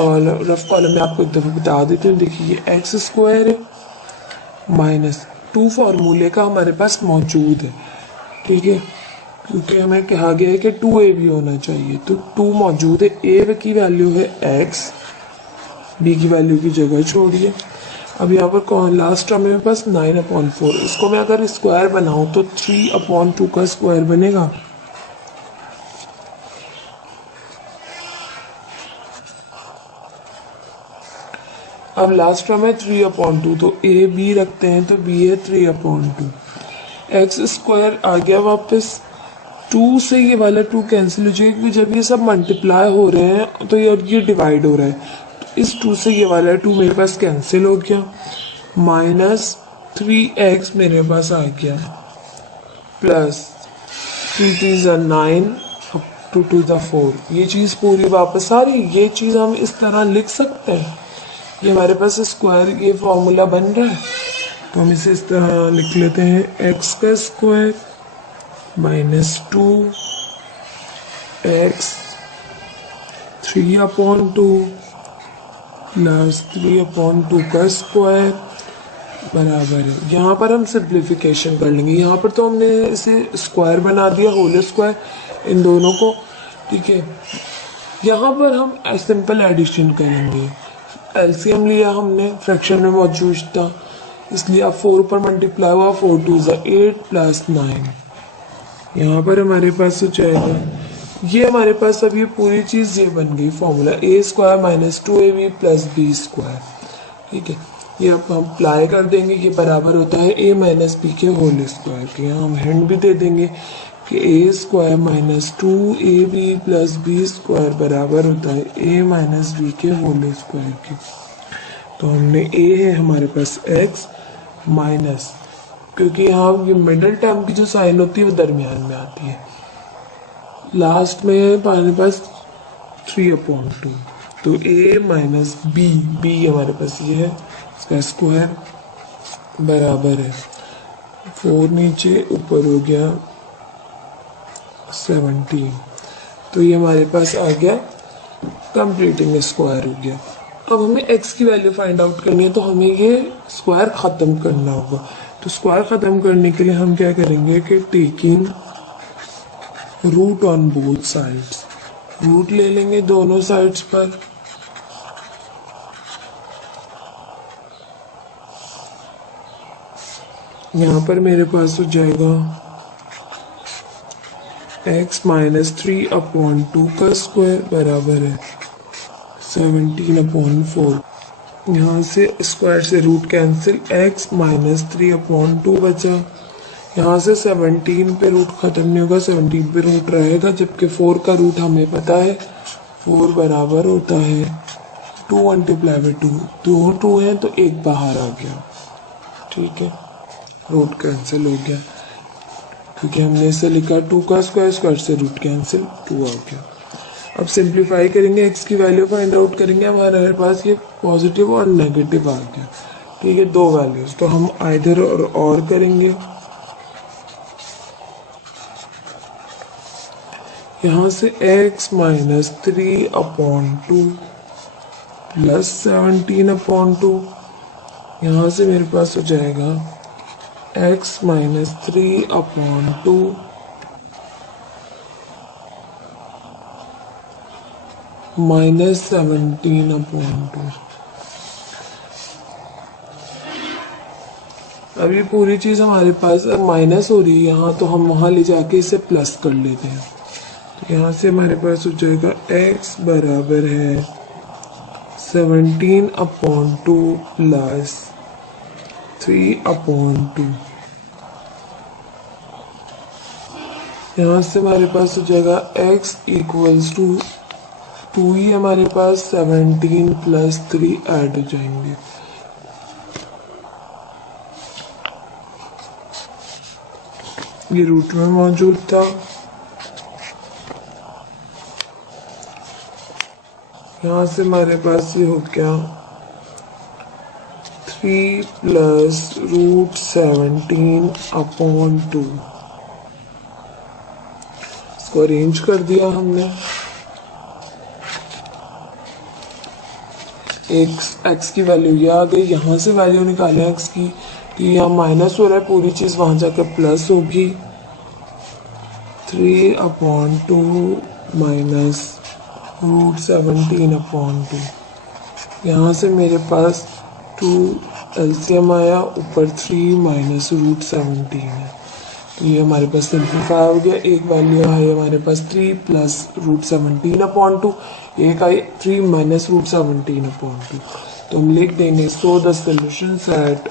कॉलम में आपको एक दफ़ा बता देती हूँ। देखिए ये एक्स स्क्वायर है माइनस 2 फार्मूले का हमारे पास मौजूद है, ठीक है, क्योंकि हमें कहा गया है कि 2a भी होना चाहिए, तो 2 मौजूद है। a की वैल्यू है x, b की वैल्यू की जगह छोड़िए। अब यहाँ पर कौन लास्ट टर्म मेरे पास 9 अपॉन 4, इसको मैं अगर स्क्वायर बनाऊँ तो 3 अपॉन 2 का स्क्वायर बनेगा। अब लास्ट टर्म है 3 अपॉन 2, तो a b रखते हैं, तो b है 3 अपॉन 2। एक्स स्क्वायर आ गया वापस, 2 से ये वाला 2 कैंसिल हो जाएगा, क्योंकि जब ये सब मल्टीप्लाई हो रहे हैं तो ये डिवाइड हो रहा है, तो इस 2 से ये वाला 2 मेरे पास कैंसिल हो गया। माइनस 3x मेरे पास आ गया, प्लस 3 3 ज़ा 9 2 2 ज़ा 4। ये चीज़ पूरी वापस आ रही, ये चीज़ हम इस तरह लिख सकते हैं। ये हमारे पास स्क्वायर ये फॉर्मूला बन रहा है, तो हम इसे इस तरह लिख लेते हैं, एक्स का square minus 2x 3 upon 2 plus 3 upon 2 का स्क्वायर बराबर है। यहाँ पर हम सिंप्लीफिकेशन कर लेंगे। यहाँ पर तो हमने इसे स्क्वायर बना दिया, होल स्क्वायर इन दोनों को, ठीक है। यहाँ पर हम सिंपल एडिशन करेंगे। एलसीएम लिया हमने, फ्रैक्शन में मौजूद था, इसलिए अब 4 पर मल्टीप्लाई हुआ, 4 2 ज़ा 8 प्लस 9। यहाँ पर हमारे पास हो जाएगा, ये हमारे पास अब ये पूरी चीज़ ये बन गई formula a square minus 2ab plus b square, ठीक है। ये अब हम अप्लाई कर देंगे, ये बराबर होता है a माइनस b के होल स्क्वायर के। यहाँ हम हिंट भी दे देंगे कि a square minus 2ab plus b square बराबर होता है a माइनस b के होल स्क्वायर के। तो हमने a है हमारे पास x माइनस, क्योंकि यहाँ ये मिडिल टर्म की जो साइन होती है वो दरमियान में आती है, लास्ट में हमारे पास 3 अपॉन 2, तो a माइनस b हमारे पास ये है, इसका स्क्वायर बराबर है 4 नीचे ऊपर हो गया 17। तो ये हमारे पास आ गया कंप्लीटिंग स्क्वायर हो गया। अब हमें x की वैल्यू फाइंड आउट करनी है, तो हमें ये स्क्वायर ख़त्म करना होगा। तो स्क्वायर ख़त्म करने के लिए हम क्या करेंगे कि taking root on both sides, root ले लेंगे दोनों साइड्स पर। यहाँ पर मेरे पास हो जाएगा एक्स माइनस 3/2 का स्क्वायर बराबर है 17/4। यहाँ से स्क्वायर से रूट कैंसिल, एक्स माइनस 3/2 बचा। यहाँ से 17 पे रूट खत्म नहीं होगा, 17 पे रूट रहेगा, जबकि 4 का रूट हमें पता है 4 बराबर होता है 2 मल्टीप्लाई बाई 2। दो 2 है तो एक बाहर आ गया, ठीक है, रूट कैंसिल हो गया क्योंकि हमने इसे लिखा 2 का स्क्वायर, स्क्वायर से रूट कैंसिल 2 आ गया। अब सिंप्लीफाई करेंगे, एक्स की वैल्यू फाइंड आउट करेंगे, हमारे पास ये पॉजिटिव और नेगेटिव आ गया, ठीक है, दो वैल्यूज, तो हम आइदर और करेंगे। यहाँ से x माइनस 3/2 प्लस 17/2, यहाँ से मेरे पास हो जाएगा x माइनस 3/2 माइनस 17/2। अब ये पूरी चीज हमारे पास माइनस हो रही है यहाँ, तो हम वहां ले जाके इसे प्लस कर लेते हैं। तो यहाँ से हमारे पास हो जाएगा x बराबर है 17/2 प्लस 3/2। यहाँ से हमारे पास हो जाएगा x इक्वल्स टू 2 ही हमारे पास 17 प्लस 3 ऐड हो जाएंगे। ये रूट में मौजूद था। यहाँ से हमारे पास ये हो गया 3 प्लस रूट 17/2। इसको अरेंज कर दिया हमने। एक्स की वैल्यू ये आ गई, यहाँ से वैल्यू निकालें एक्स की, तो यहाँ माइनस हो रहा है, पूरी चीज वहां जाकर प्लस होगी। 3/2 माइनस रूट 17/2। यहाँ से मेरे पास 2 एलसीएम आया, ऊपर 3 माइनस रूट 17 है, तो ये हमारे पास सिंप्लीफाई हो गया। एक वैल्यू आई हमारे पास 3 प्लस रूट 17/2, एक आई 3 माइनस रूट 17/2। तो हम लिख देंगे so the solution set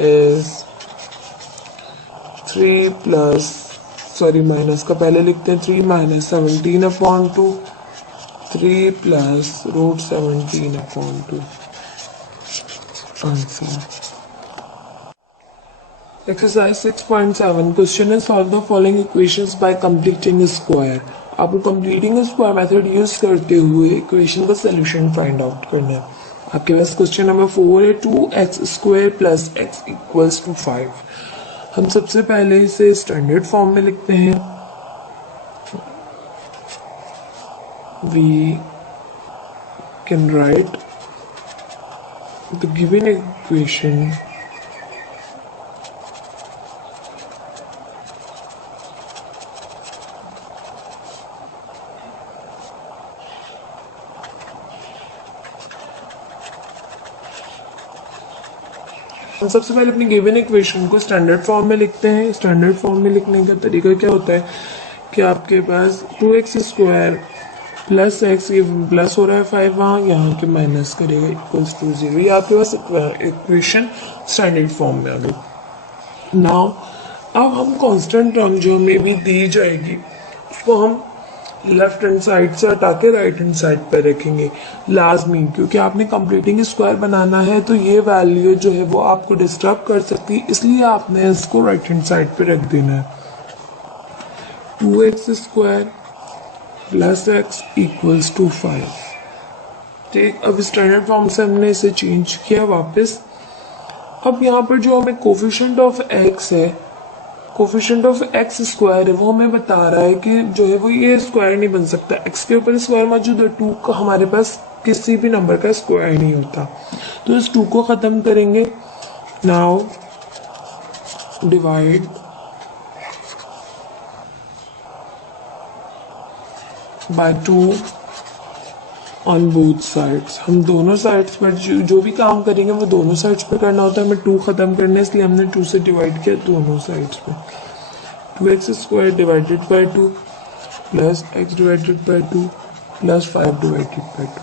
is 3 plus, sorry minus का पहले लिखते हैं, 3 minus 17/2, 3 plus root 17/2। Answer. Exercise 6.7 question is solve the following equations by completing a square। आपको completing a square method use करते हुए इक्वेशन का सोल्यूशन फाइंड आउट करना है। आपके पास क्वेश्चन नंबर 4 है 2x² plus x equals to 5। हम सबसे पहले इसे स्टैंडर्ड फॉर्म में लिखते हैं। We can write the given equation हम सबसे पहले अपनी गिवन इक्वेशन को स्टैंडर्ड फॉर्म में लिखते हैं। स्टैंडर्ड फॉर्म में लिखने का तरीका क्या होता है कि आपके पास 2x² प्लस एक्स, ये प्लस हो रहा है 5 वहाँ, यहाँ के माइनस करेगा इक्वल्स टू 0। ये आपके पास इक्वेशन स्टैंडर्ड फॉर्म में आ गई। नाउ अब हम कांस्टेंट टर्म जो हमें भी दी जाएगी उसको हम लेफ्ट हैंड साइड से हटा के राइट हैंड साइड पर रखेंगे लाजमी, क्योंकि आपने कंप्लीटिंग स्क्वायर बनाना है तो ये वैल्यू जो है वो आपको डिस्टर्ब कर सकती है, इसलिए आपने इसको राइट हैंड साइड पे रख देना है। 2x² plus x equals to 5। ठीक, अब स्टैंडर्ड फॉर्म से हमने इसे चेंज किया वापस। अब यहाँ पर जो हमें कोफिशिएंट ऑफ x है, कोफिशिएंट ऑफ x² है, वो हमें बता रहा है कि जो है वो ये स्क्वायर नहीं बन सकता। x के ऊपर स्क्वायर मौजूद है, 2 का हमारे पास किसी भी नंबर का स्क्वायर नहीं होता, तो इस 2 को खत्म करेंगे। Now divide by 2 on both sides. हम दोनों साइड्स पर जो भी काम करेंगे वो दोनों साइड्स पर करना होता है। हमें 2 ख़त्म करना है, इसलिए हमने 2 से डिवाइड किया दोनों साइड्स पे। 2x square divided by 2 plus x divided by 2 plus 5 divided by 2।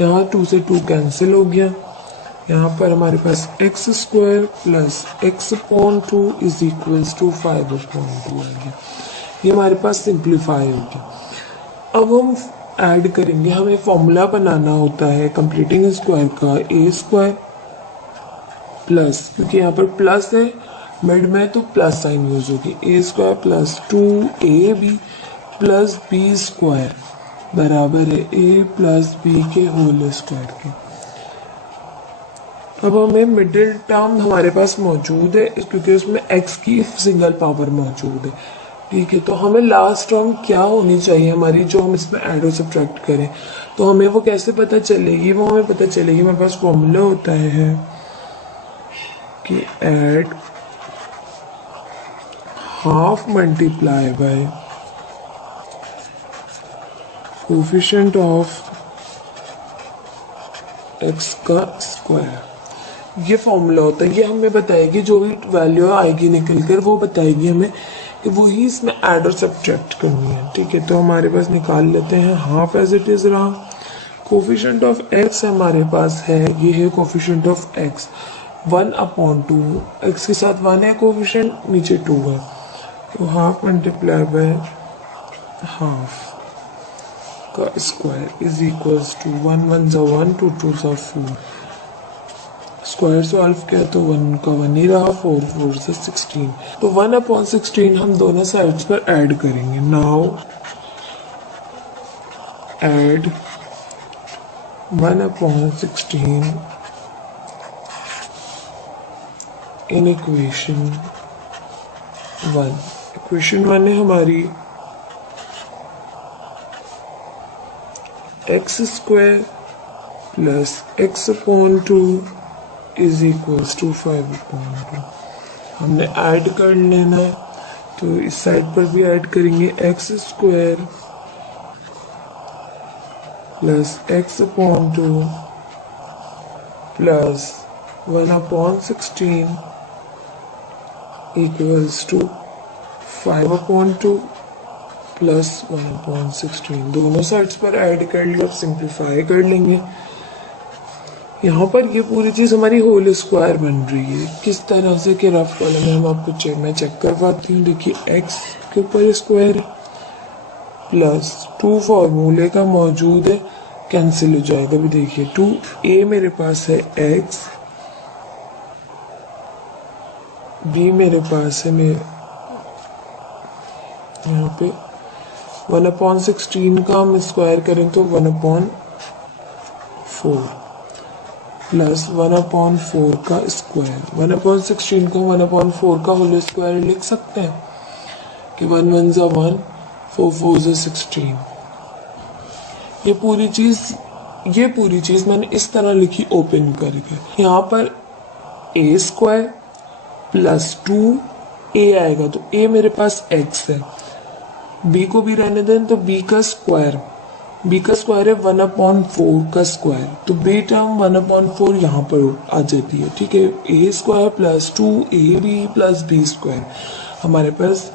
यहाँ 2 से 2 कैंसिल हो गया। यहाँ पर हमारे पास x square plus x upon 2 is equals to 5 upon 2 आ गया। ये हमारे पास सिंप्लीफाई हो गया। अब हम ऐड करेंगे, हमें फॉर्मूला बनाना होता है कंप्लीटिंग स्क्वायर का, ए स्क्वायर प्लस, क्योंकि यहाँ पर प्लस है मिड में तो प्लस साइन यूज होगी, a square plus 2ab plus b square बराबर है ए प्लस बी के होल स्क्वायर के। अब हमें मिडिल टर्म हमारे पास मौजूद है क्योंकि उसमें x की सिंगल पावर मौजूद है। ठीक है, तो हमें लास्ट टर्म क्या होनी चाहिए हमारी, जो हम इसमें ऐड और सब्ट्रैक्ट करें। तो हमें वो कैसे पता चलेगी, वो हमें पता चलेगी, हमारे पास फॉर्मूला होता है कि add half multiply by coefficient of x का स्क्वायर। ये फॉर्मूला होता है, ये हमें बताएगी जो भी वैल्यू आएगी निकल कर, वो बताएगी हमें कि वही इसमें ऐड और सब्ट्रैक्ट करनी है। ठीक है, तो हमारे पास निकाल लेते हैं हाफ एज इट इज रहा। कोफिशिएंट ऑफ एक्स हमारे पास है, ये है कोफिशिएंट ऑफ एक्स 1/2, एक्स के साथ 1 है कोफिशिएंट, नीचे 2 है, तो हाफ मल्टीप्लाई बाय हाफ का square is equals to 1 1 1 2 2 4। Square solve किया तो 1 का 1 ही रहा, 4 4 से 16, तो 1/16 हम दोनों साइड्स पर ऐड करेंगे। Now add 1/16 in equation 1। Equation 1 है हमारी x square plus x upon 2 is equals to 5/2। हमने ऐड कर लेना है, तो इस साइड पर भी ऐड करेंगे x square plus x upon 2 plus 1/16 equals to 5/2 plus 1/16। दोनों साइड्स पर ऐड कर लिया, सिंप्लीफाई कर लेंगे। यहाँ पर ये पूरी चीज़ हमारी होल स्क्वायर बन रही है। किस तरह से कि रफ कॉलम में हम आपको मैं चेक करवाती हूँ। देखिए x के ऊपर स्क्वायर प्लस 2 फॉर्मूले का मौजूद है, कैंसिल हो जाएगा। भी देखिए 2a मेरे पास है x, b मेरे पास है, मैं यहाँ पे 1/16 का हम स्क्वायर करें तो 1/4 प्लस 1/4 का स्क्वायर। 1/16 को 1/4 का होल स्क्वायर लिख सकते हैं कि 1 1 ज़ा 1, 4 4 ज़ा 16। ये पूरी चीज़ मैंने इस तरह लिखी ओपन करके। यहाँ पर a स्क्वायर प्लस 2a आएगा, तो a मेरे पास x है, b को भी रहने दें तो b का स्क्वायर है 1/4 का स्क्वायर, तो b टर्म 1/4 यहाँ पर आ जाती है। ठीक है, a square plus 2ab plus b square, हमारे पास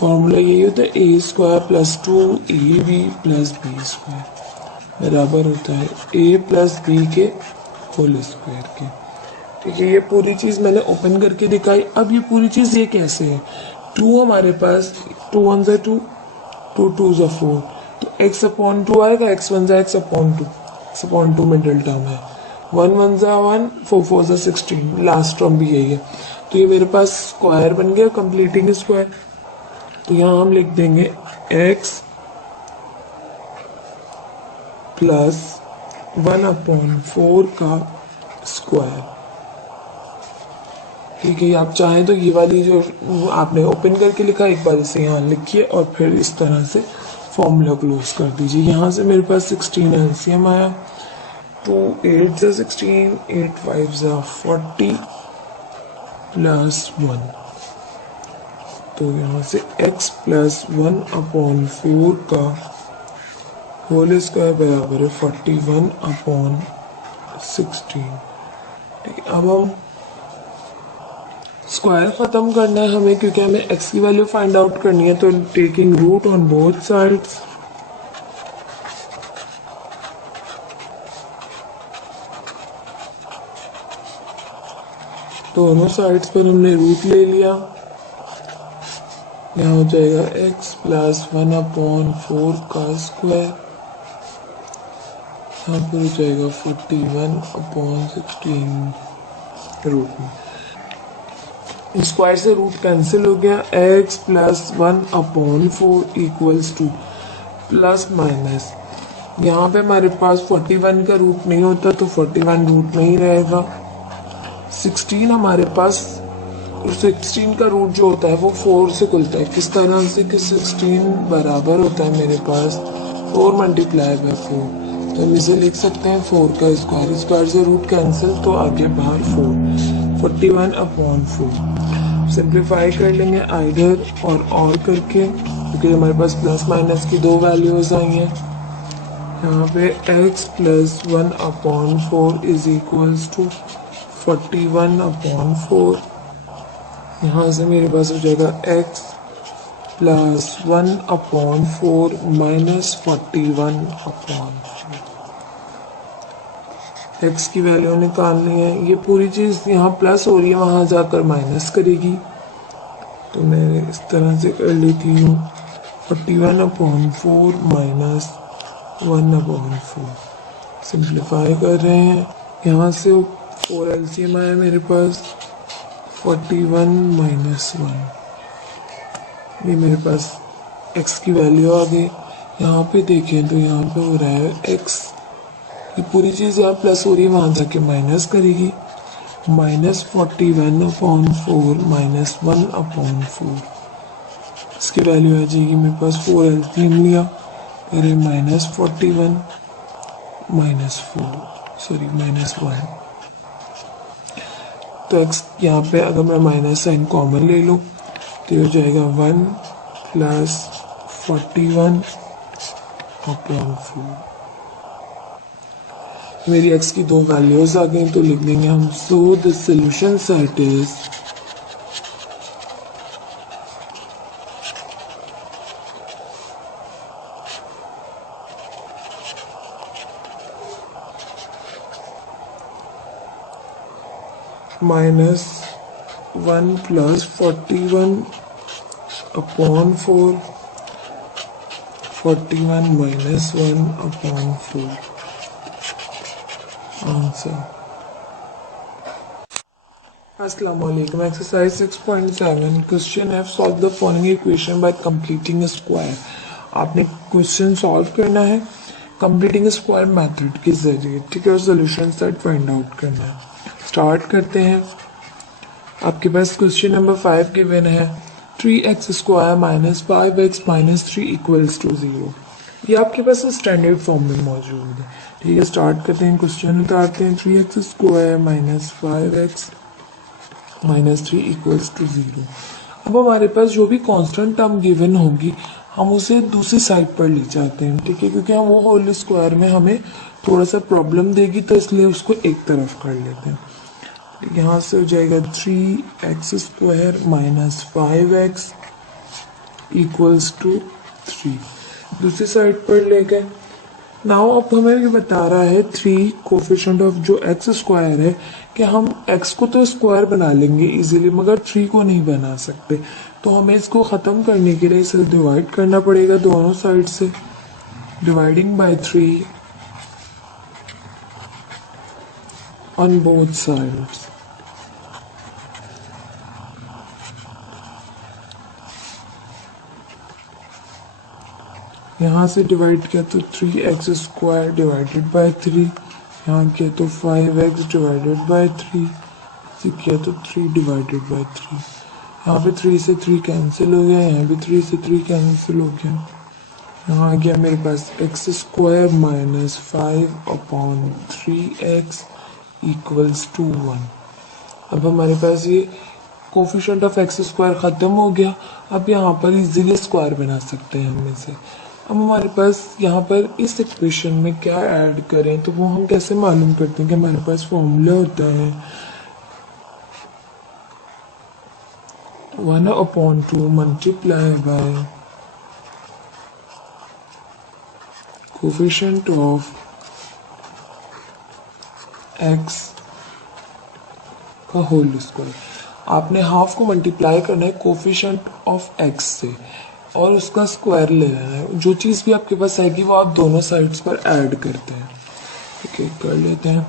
फॉर्मूला यही होता है a square plus 2ab plus b square बराबर होता है a प्लस b के होल स्क्वायर के। ठीक है, ये पूरी चीज़ मैंने ओपन करके दिखाई। अब ये पूरी चीज़ ये कैसे है, 2 हमारे पास 2 1 ज़ा 2, 2 2 ज़ा 4, तो x/2 आएगा, x 1 ज़ा x/2, x/2 मिडिल टर्म है, 1 1 ज़ा 1, 4 4 ज़ा 16, लास्ट टर्म भी यही है। तो ये मेरे पास स्क्वायर बन गया, कंप्लीटिंग स्क्वायर। तो यहाँ हम लिख देंगे x प्लस 1/4 का स्क्वायर। ठीक है, आप चाहें तो ये वाली जो आपने ओपन करके लिखा एक बार इसे यहाँ लिखिए और फिर इस तरह से फॉर्मूला क्लोज कर दीजिए। यहाँ से मेरे पास 16 एलसीएम आया, 2 8 ज़ा 16, 8 5 ज़ा 40 प्लस 1, तो यहाँ से x प्लस 1/4 का होल स्क्वायर बराबर है 41/16। ठीक है, अब हम स्क्वायर खत्म करना है हमें, क्योंकि हमें x की वैल्यू फाइंड आउट करनी है। तो taking root on both sides, दोनों साइड्स पर हमने रूट ले लिया। यहाँ हो जाएगा x प्लस 1/4 का स्क्वायर, यहाँ पर हो जाएगा 41/16 रूट में। स्क्वायर से रूट कैंसिल हो गया। x plus 1/4 equals to plus minus, यहाँ पे हमारे पास 41 का रूट नहीं होता तो 41 रूट में ही रहेगा। 16 हमारे पास, 16 का रूट जो होता है वो 4 से खुलता है। किस तरह से कि 16 बराबर होता है मेरे पास 4 मल्टीप्लाई बाय 4, तो हम इसे लिख सकते हैं 4 का स्क्वायर। स्क्वायर से रूट कैंसिल तो आगे बाहर 4, 41/4। सिंप्लीफाई कर लेंगे आइडर और करके, क्योंकि हमारे पास प्लस माइनस की दो वैल्यूज आई हैं। यहाँ पे x plus 1/4 is equals to 41/4। यहाँ से मेरे पास हो जाएगा x प्लस 1/4 माइनस 41/4। x की वैल्यू निकालनी है। ये पूरी चीज़ यहाँ प्लस हो रही है, वहाँ जाकर माइनस करेगी, तो मैं इस तरह से कर लेती हूँ 41/4 माइनस 1/4। सिंप्लीफाई कर रहे हैं, यहाँ से 4 एलसीएम आया मेरे पास 41 माइनस 1, ये मेरे पास x की वैल्यू आ गई। यहाँ पे देखें तो यहाँ पे हो रहा है x, ये पूरी चीज़ यहाँ प्लस हो रही है, वहाँ जाके माइनस करेगी। माइनस 41/4 माइनस 1/4, इसकी वैल्यू आ जाएगी मेरे पास 4 एलसीएम लिया, फिर -41 माइनस 1। तो x यहाँ पे अगर मैं माइनस साइन कॉमन ले लूँ तो हो जाएगा 1 प्लस 41/4। मेरी x की दो वैल्यूज आ गई, तो लिख देंगे हम so the solution set is -1 plus 41/4, 41 minus 1/4 answer. Assalamualaikum. Exercise 6.7 question है solve the following equation by completing a square. आपने क्वेश्चन सॉल्व करना है कंप्लीटिंग स्क्वायर मेथड के जरिए, ठीक है, और सोल्यूशन सेट फाइंड आउट करना है। स्टार्ट करते हैं। आपके पास क्वेश्चन नंबर 5 गिवन है 3x² minus 5x minus 3 equals to 0। ये आपके पास स्टैंडर्ड फॉर्म में मौजूद है, ठीक है। स्टार्ट करते हैं, क्वेश्चन उतारते हैं। 3x² minus 5x minus 3 equals to 0। अब हमारे पास जो भी कांस्टेंट टर्म गिवन होगी हम उसे दूसरी साइड पर ले जाते हैं, ठीक है, क्योंकि हम वो होल स्क्वायर में हमें थोड़ा सा प्रॉब्लम देगी, तो इसलिए उसको एक तरफ कर लेते हैं। यहाँ से हो जाएगा 3x² minus 5x equals to 3, दूसरी साइड पर ले गए। नाउ अब हमें ये बता रहा है 3 कोफिशिएंट ऑफ जो x² है कि हम x को तो स्क्वायर बना लेंगे इजीली, मगर 3 को नहीं बना सकते। तो हमें इसको ख़त्म करने के लिए इसे डिवाइड करना पड़ेगा दोनों साइड से। Dividing by 3 on both sides. यहाँ से डिवाइड किया तो 3x² डिवाइडेड बाय 3, यहाँ किया तो 5x डिवाइडेड बाय 3, किया तो 3 डिवाइडेड बाय 3। यहाँ पे 3 से 3 कैंसिल हो गया, यहाँ पे 3 से 3 कैंसिल हो गया। यहाँ आ गया मेरे पास x² minus 5/3x equals to 1। अब हमारे पास ये कोफिशिएंट ऑफ x² ख़त्म हो गया। अब यहाँ पर इजीली स्क्वायर बना सकते हैं हम इसे। अब हमारे पास यहाँ पर इस इक्वेशन में क्या ऐड करें, तो वो हम कैसे मालूम करते हैं कि हमारे पास फॉर्मूला होता है 1/2 multiply by coefficient of x का होल स्क्वायर। आपने हाफ को मल्टीप्लाई करना है कोफिशिएंट ऑफ x से और उसका स्क्वायर ले लेना है। जो चीज़ भी आपके पास आएगी वो आप दोनों साइड्स पर ऐड करते हैं। ठीक है, कर लेते हैं।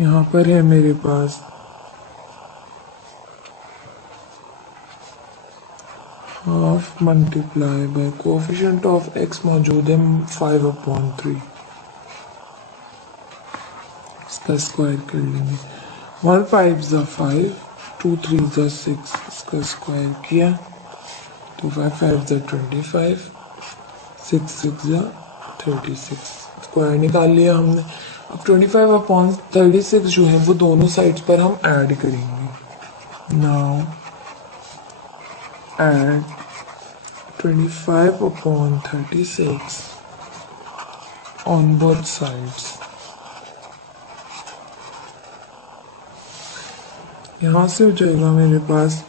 यहाँ पर है मेरे पास half multiply by coefficient of x मौजूद है 5/3, इसका स्क्वायर कर लेंगे। 1 5 ज़ा 5, 2 3 ज़ा 6, इसका स्क्वायर किया तो 5 5 ज़ा 25, 6 6 ज़ा 36, स्क्वायर निकाल लिया हमने। अब 25/36 जो है वो दोनों साइड्स पर हम ऐड करेंगे। Now add 25/36 on both sides. यहाँ से हो जाएगा मेरे पास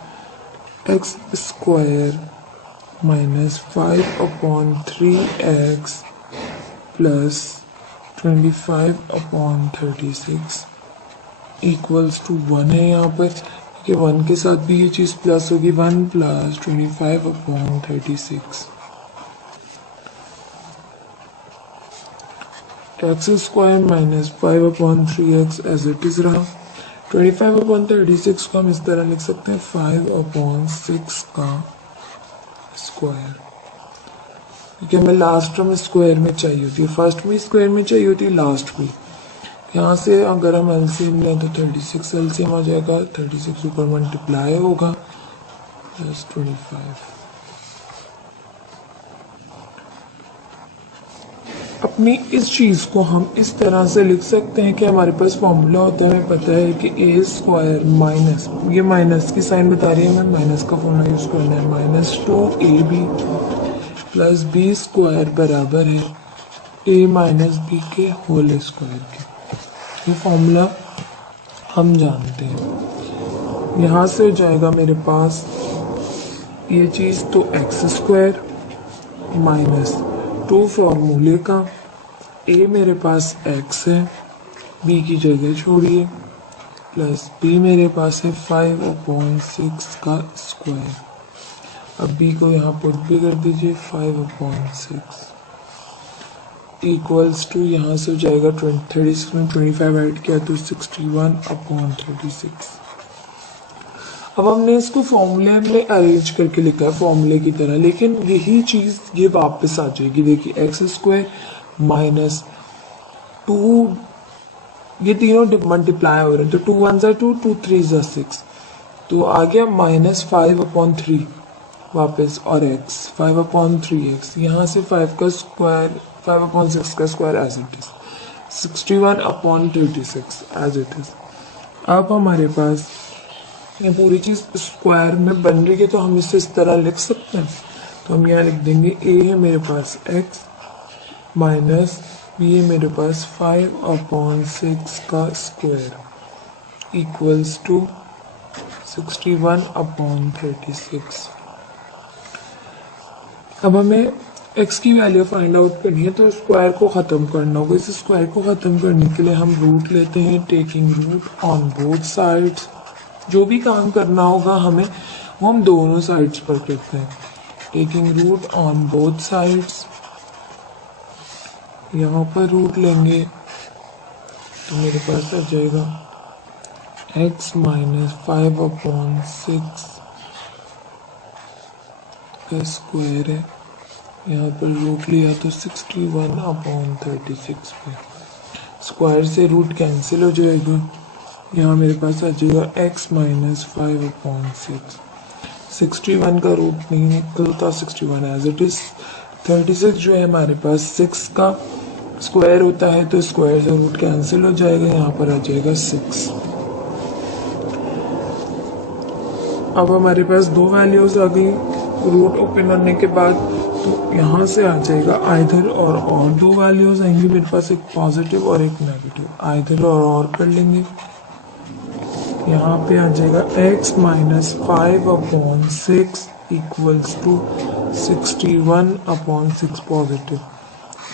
x square minus 5/3x plus 25/36 equals to 1 है यहाँ पर, कि 1 के साथ भी ये चीज़ प्लस होगी, 1 plus 25/36 x square minus 5/3x as it is रहा। 25/36 को हम इस तरह लिख सकते हैं 5/6 का स्क्वायर, क्योंकि हमें लास्ट टर्म स्क्वायर में चाहिए होती है, फर्स्ट में स्क्वायर में चाहिए होती है, लास्ट में। यहाँ से अगर हम एलसीएम लें तो 36 एलसीएम आ जाएगा, 36 ऊपर मल्टीप्लाई होगा प्लस 25। अपनी इस चीज़ को हम इस तरह से लिख सकते हैं कि हमारे पास फॉर्मूला होता है, हमें पता है कि ए स्क्वायर माइनस, ये माइनस की साइन बता रही है, हमें माइनस का फॉर्मूला यूज़ करना है, -2ab प्लस बी स्क्वायर बराबर है a माइनस बी के होल स्क्वायर के। ये फॉर्मूला हम जानते हैं। यहाँ से हो जाएगा मेरे पास ये चीज़ तो एक्स स्क्वायर माइनस 2 फॉर्मूले का, a मेरे पास x है, b की जगह छोड़िए, प्लस b मेरे पास है 5/6 का स्क्वायर। अब b को यहाँ पुट भी कर दीजिए, 5/6 इक्वल्स टू, यहाँ से हो जाएगा 36 में 25 ऐड किया तो 61/36। अब हमने इसको फॉर्मूले में अरेंज करके लिखा है फॉर्मूले की तरह, लेकिन यही चीज़ ये वापस आ जाएगी। देखिए एक्स स्क्वायर माइनस 2, ये तीनों मल्टीप्लाई हो रहे हैं तो 2 1 ज़ा 2, 2 3 ज़ा 6, तो आ गया -5/3 वापस, और x 5/3x, यहाँ से 5 का स्क्वायर 5/6 का square as it is 61/36 as it is. अब हमारे पास ये पूरी चीज़ स्क्वायर में बन रही है तो हम इसे इस तरह लिख सकते हैं। तो हम यहाँ लिख देंगे a है मेरे पास x माइनस b है मेरे पास 5/6 का स्क्वायर इक्वल्स टू 61/36। अब हमें x की वैल्यू फाइंड आउट करनी है तो स्क्वायर को ख़त्म करना होगा। इस स्क्वायर को ख़त्म करने के लिए हम रूट लेते हैं, taking root on both sides. जो भी काम करना होगा हमें वो हम दोनों साइड्स पर करते हैं। Taking root on both sides, यहाँ पर रूट लेंगे तो मेरे पास आ जाएगा x माइनस 5/6 का स्क्वायर है, यहाँ पर रूट लिया तो 61/36 पे, स्क्वायर से रूट कैंसिल हो जाएगा, यहाँ मेरे पास आ जाएगा x माइनस 5/6। 61 का रूट नहीं निकलता, 61 एज इट इज। 36 जो है हमारे पास 6 का स्क्वायर होता है तो स्क्वायर से रूट कैंसिल हो जाएगा, यहाँ पर आ जाएगा 6। अब हमारे पास दो वैल्यूज आ गई, रूट ओपन होने के बाद तो यहाँ से आ जाएगा आइदर और दो वैल्यूज आएंगी मेरे पास, एक पॉजिटिव और एक नेगेटिव। आइदर और कर लेंगे, यहाँ पे आ जाएगा x minus 5/6 equals to 61/6 positive,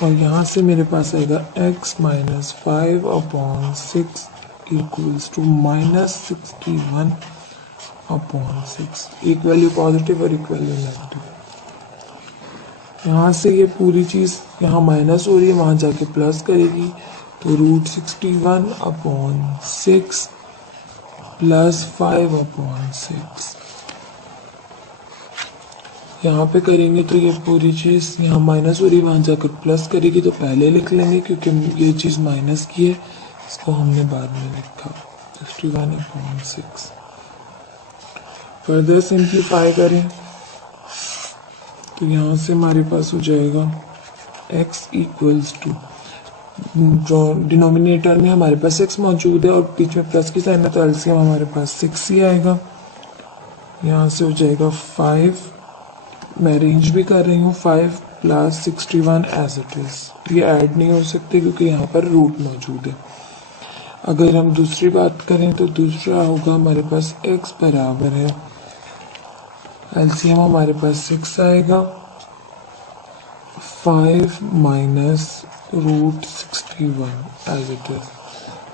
और यहाँ से मेरे पास आएगा x माइनस 5/6 इक्वल्स टू -61/6। एक वैल्यू पॉजिटिव और एक वैल्यू नेगेटिव। यहाँ से ये पूरी चीज़ यहाँ माइनस हो रही है, वहाँ जाके प्लस करेगी तो √61/6 प्लस 5/6। यहाँ पे करेंगे तो ये पूरी चीज़ यहाँ माइनस हो रही है, वहाँ जाकर प्लस करेगी तो पहले लिख लेंगे क्योंकि ये चीज़ माइनस की है, इसको हमने बाद में लिखा 61/6। फर्दर सिंप्लीफाई करें तो यहाँ से हमारे पास हो जाएगा x इक्वल्स टू, डिनोमिनेटर में हमारे पास x मौजूद है और बीच में प्लस की साइन है तो एलसीएम हमारे पास 6 ही आएगा। यहाँ से हो जाएगा 5, मैं रेंज भी कर रही हूँ 5 + 61 एज इट इज, ये ऐड नहीं हो सकते क्योंकि यहाँ पर रूट मौजूद है। अगर हम दूसरी बात करें तो दूसरा होगा हमारे पास x बराबर है, एलसीएम हमारे पास 6 आएगा, 5 माइनस √61 एज इट इज।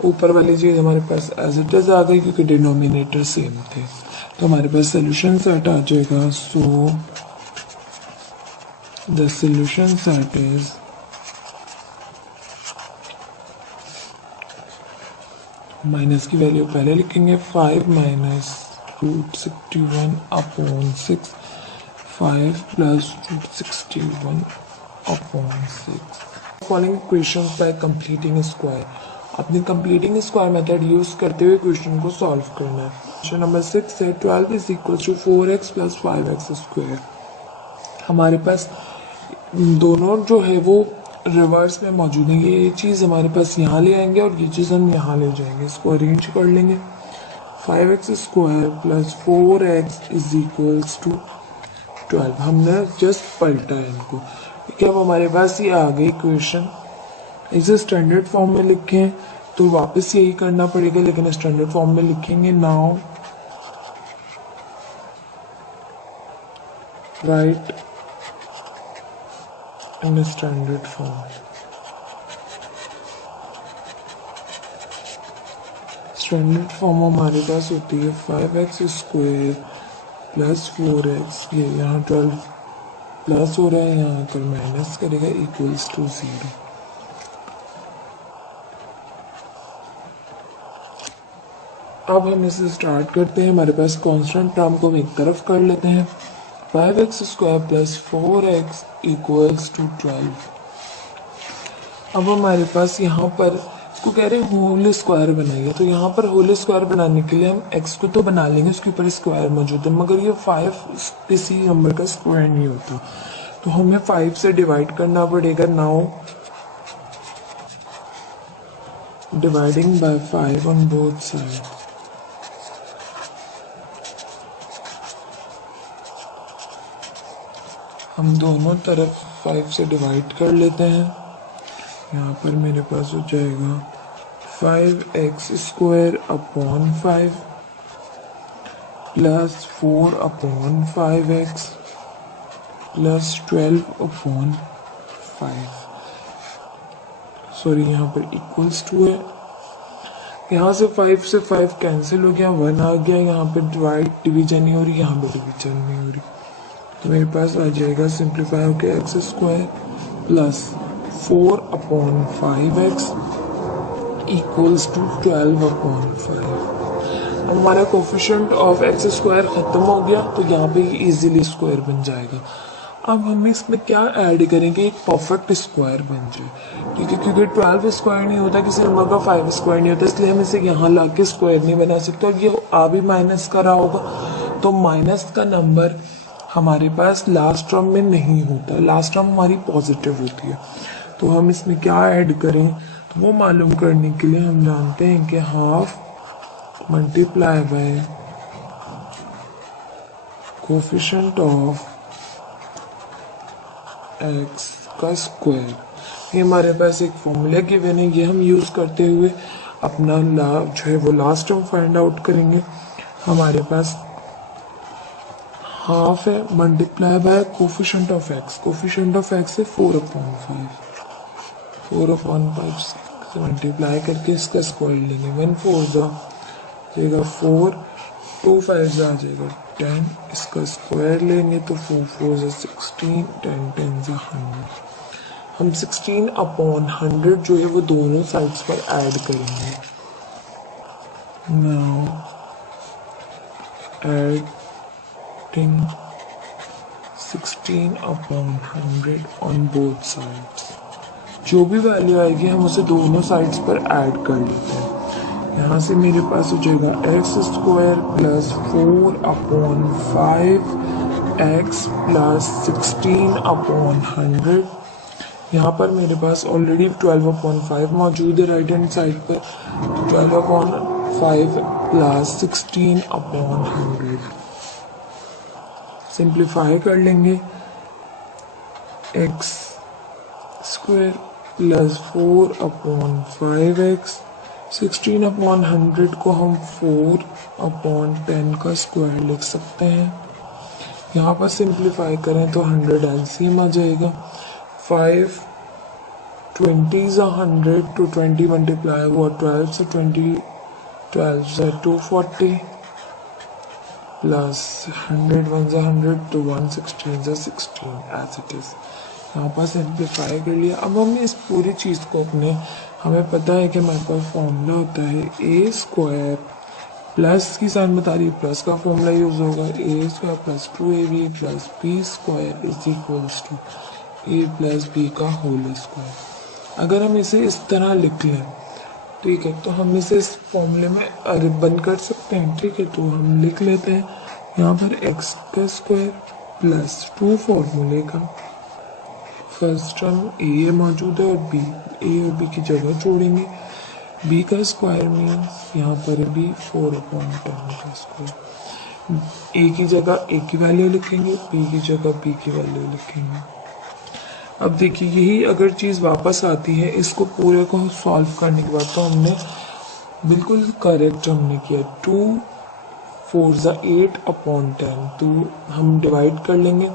ऊपर वाली चीज़ हमारे पास एज इट इज आ गई क्योंकि डिनोमिनेटर सेम थे, तो हमारे पास सोल्यूशन सेट आ जाएगा। सो the solution set is minus की वैल्यू पहले लिखेंगे, 5 minus √61/6, 5 + √61/6। Following equations by completing square. अपनी कंप्लीटिंग स्क्वायर मेथड यूज करते हुए क्वेश्चन को सॉल्व करना है। क्वेश्चन नंबर 6 है 12 = 4x + 5x²। हमारे पास दोनों जो है वो रिवर्स में मौजूद है, ये चीज़ हमारे पास यहाँ ले आएंगे और ये चीज़ हम यहाँ ले जाएंगे, इसको अरेंज कर लेंगे। 5x² + 4x = 12। हमने जस्ट पलटा है इनको, ठीक है। अब हमारे पास ये आ गई इक्वेशन, इसे स्टैंडर्ड फॉर्म में लिखें तो वापस यही करना पड़ेगा, लेकिन स्टैंडर्ड फॉर्म में लिखेंगे। Now right in standard form. Standard form हमारे पास होती है 5x² + 4x, ये यहाँ 12 प्लस हो रहा है, यहाँ आकर माइनस करेगा इक्वल्स टू 0। अब हम इसे स्टार्ट करते हैं। हमारे पास कांस्टेंट टर्म को हम एक तरफ कर लेते हैं। 5x² + 4x = 12। अब हमारे पास यहाँ पर इसको कह रहे हैं होल स्क्वायर बनाइए, तो यहाँ पर होल स्क्वायर बनाने के लिए हम x को तो बना लेंगे, उसके ऊपर स्क्वायर मौजूद है, मगर ये 5 किसी नंबर का स्क्वायर नहीं होता, तो हमें 5 से डिवाइड करना पड़ेगा। Now dividing by 5 on both side. हम दोनों तरफ 5 से डिवाइड कर लेते हैं। यहाँ पर मेरे पास हो जाएगा 5x² / 5 + 4/5x + 12/5। सॉरी, यहाँ पर इक्वल्स टू है। यहाँ से 5 से 5 कैंसिल हो गया, 1 आ गया। यहाँ पे डिवीजन नहीं हो रही, यहाँ पे डिवीजन नहीं हो रही, तो मेरे पास आ जाएगा सिंप्लीफाई होकर x² + 4/5x = 12/5। अब हमारा कोफिशिएंट ऑफ x² खत्म हो गया, तो यहाँ पे इजीली स्क्वायर बन जाएगा। अब हम इसमें क्या ऐड करेंगे, एक परफेक्ट स्क्वायर बन जाए, ठीक है, क्योंकि 12 स्क्वायर नहीं होता, किसी नंबर का 5 स्क्वायर नहीं होता, इसलिए हम इसे यहाँ ला के स्क्वायर नहीं बना सकते। और ये आ भी माइनस का रहा होगा, तो माइनस का नंबर हमारे पास लास्ट टर्म में नहीं होता, लास्ट टर्म हमारी पॉजिटिव होती है। तो हम इसमें क्या ऐड करें, तो वो मालूम करने के लिए हम जानते हैं कि half multiply by coefficient of x का स्क्वायर। ये हमारे पास एक फॉर्मूला गिवन है, ये हम यूज़ करते हुए अपना जो है वो लास्ट टर्म फाइंड आउट करेंगे। हमारे पास हाफ है multiply by coefficient of x. Coefficient of x है 4/5। 4/5 से मल्टीप्लाई करके इसका स्क्वायर लेंगे। 1 4 जा जाएगा 4, 2 5 जा जाएगा 10, इसका स्क्वायर लेंगे तो 4 4 जा 16, 10 10 जा 100। हम 16/100 जो है वो दोनों साइड्स पर ऐड करेंगे। Now adding 16/100 on both sides. जो भी वैल्यू आएगी हम उसे दोनों साइड्स पर ऐड कर लेते हैं। यहाँ से मेरे पास हो जाएगा x square plus 4/5 x plus 16/100। यहाँ पर मेरे पास ऑलरेडी 12/5 मौजूद है राइट हैंड साइड पर। 12/5 प्लस 16/100 सिंप्लीफाई कर लेंगे। X square plus 4/5x। 16/100 को हम 4/10 का स्क्वायर लिख सकते हैं। यहाँ पर सिंप्लीफाई करें तो 100 एलसीएम आ जाएगा। 5 20s 100 to 20 मल्टीप्लाई हुआ 12 से 20 12 से 240 प्लस 100 1 100 तो 116 से 16 एज इट इज। यहाँ पर सिंप्लीफाई कर लिया। अब हम इस पूरी चीज़ को हमें पता है कि हमारे पास फॉर्मूला होता है ए स्क्वायर प्लस की साइन बता रही है, प्लस का फॉर्मूला यूज होगा a square plus 2ab plus b square is equals to a plus b का होल स्क्वायर। अगर हम इसे इस तरह लिख लें, ठीक है, तो हम इसे इस फॉर्मूले में बंद कर सकते हैं। ठीक है, तो हम लिख लेते हैं यहाँ पर एक्स का स्क्वायर प्लस 2 फॉर्मूले का फर्स्ट टर्म ए मौजूद है और बी, ए और बी की जगह जोड़ेंगे। बी का स्क्वायर मीन्स यहाँ पर भी 4/10 का स्क्वायर। ए की जगह ए की वैल्यू लिखेंगे, बी की जगह बी की वैल्यू लिखेंगे। अब देखिए यही अगर चीज़ वापस आती है, इसको पूरे को सॉल्व करने के बाद तो हमने बिल्कुल करेक्ट हमने किया। 2 4 जा 8/10 तो हम डिवाइड कर लेंगे।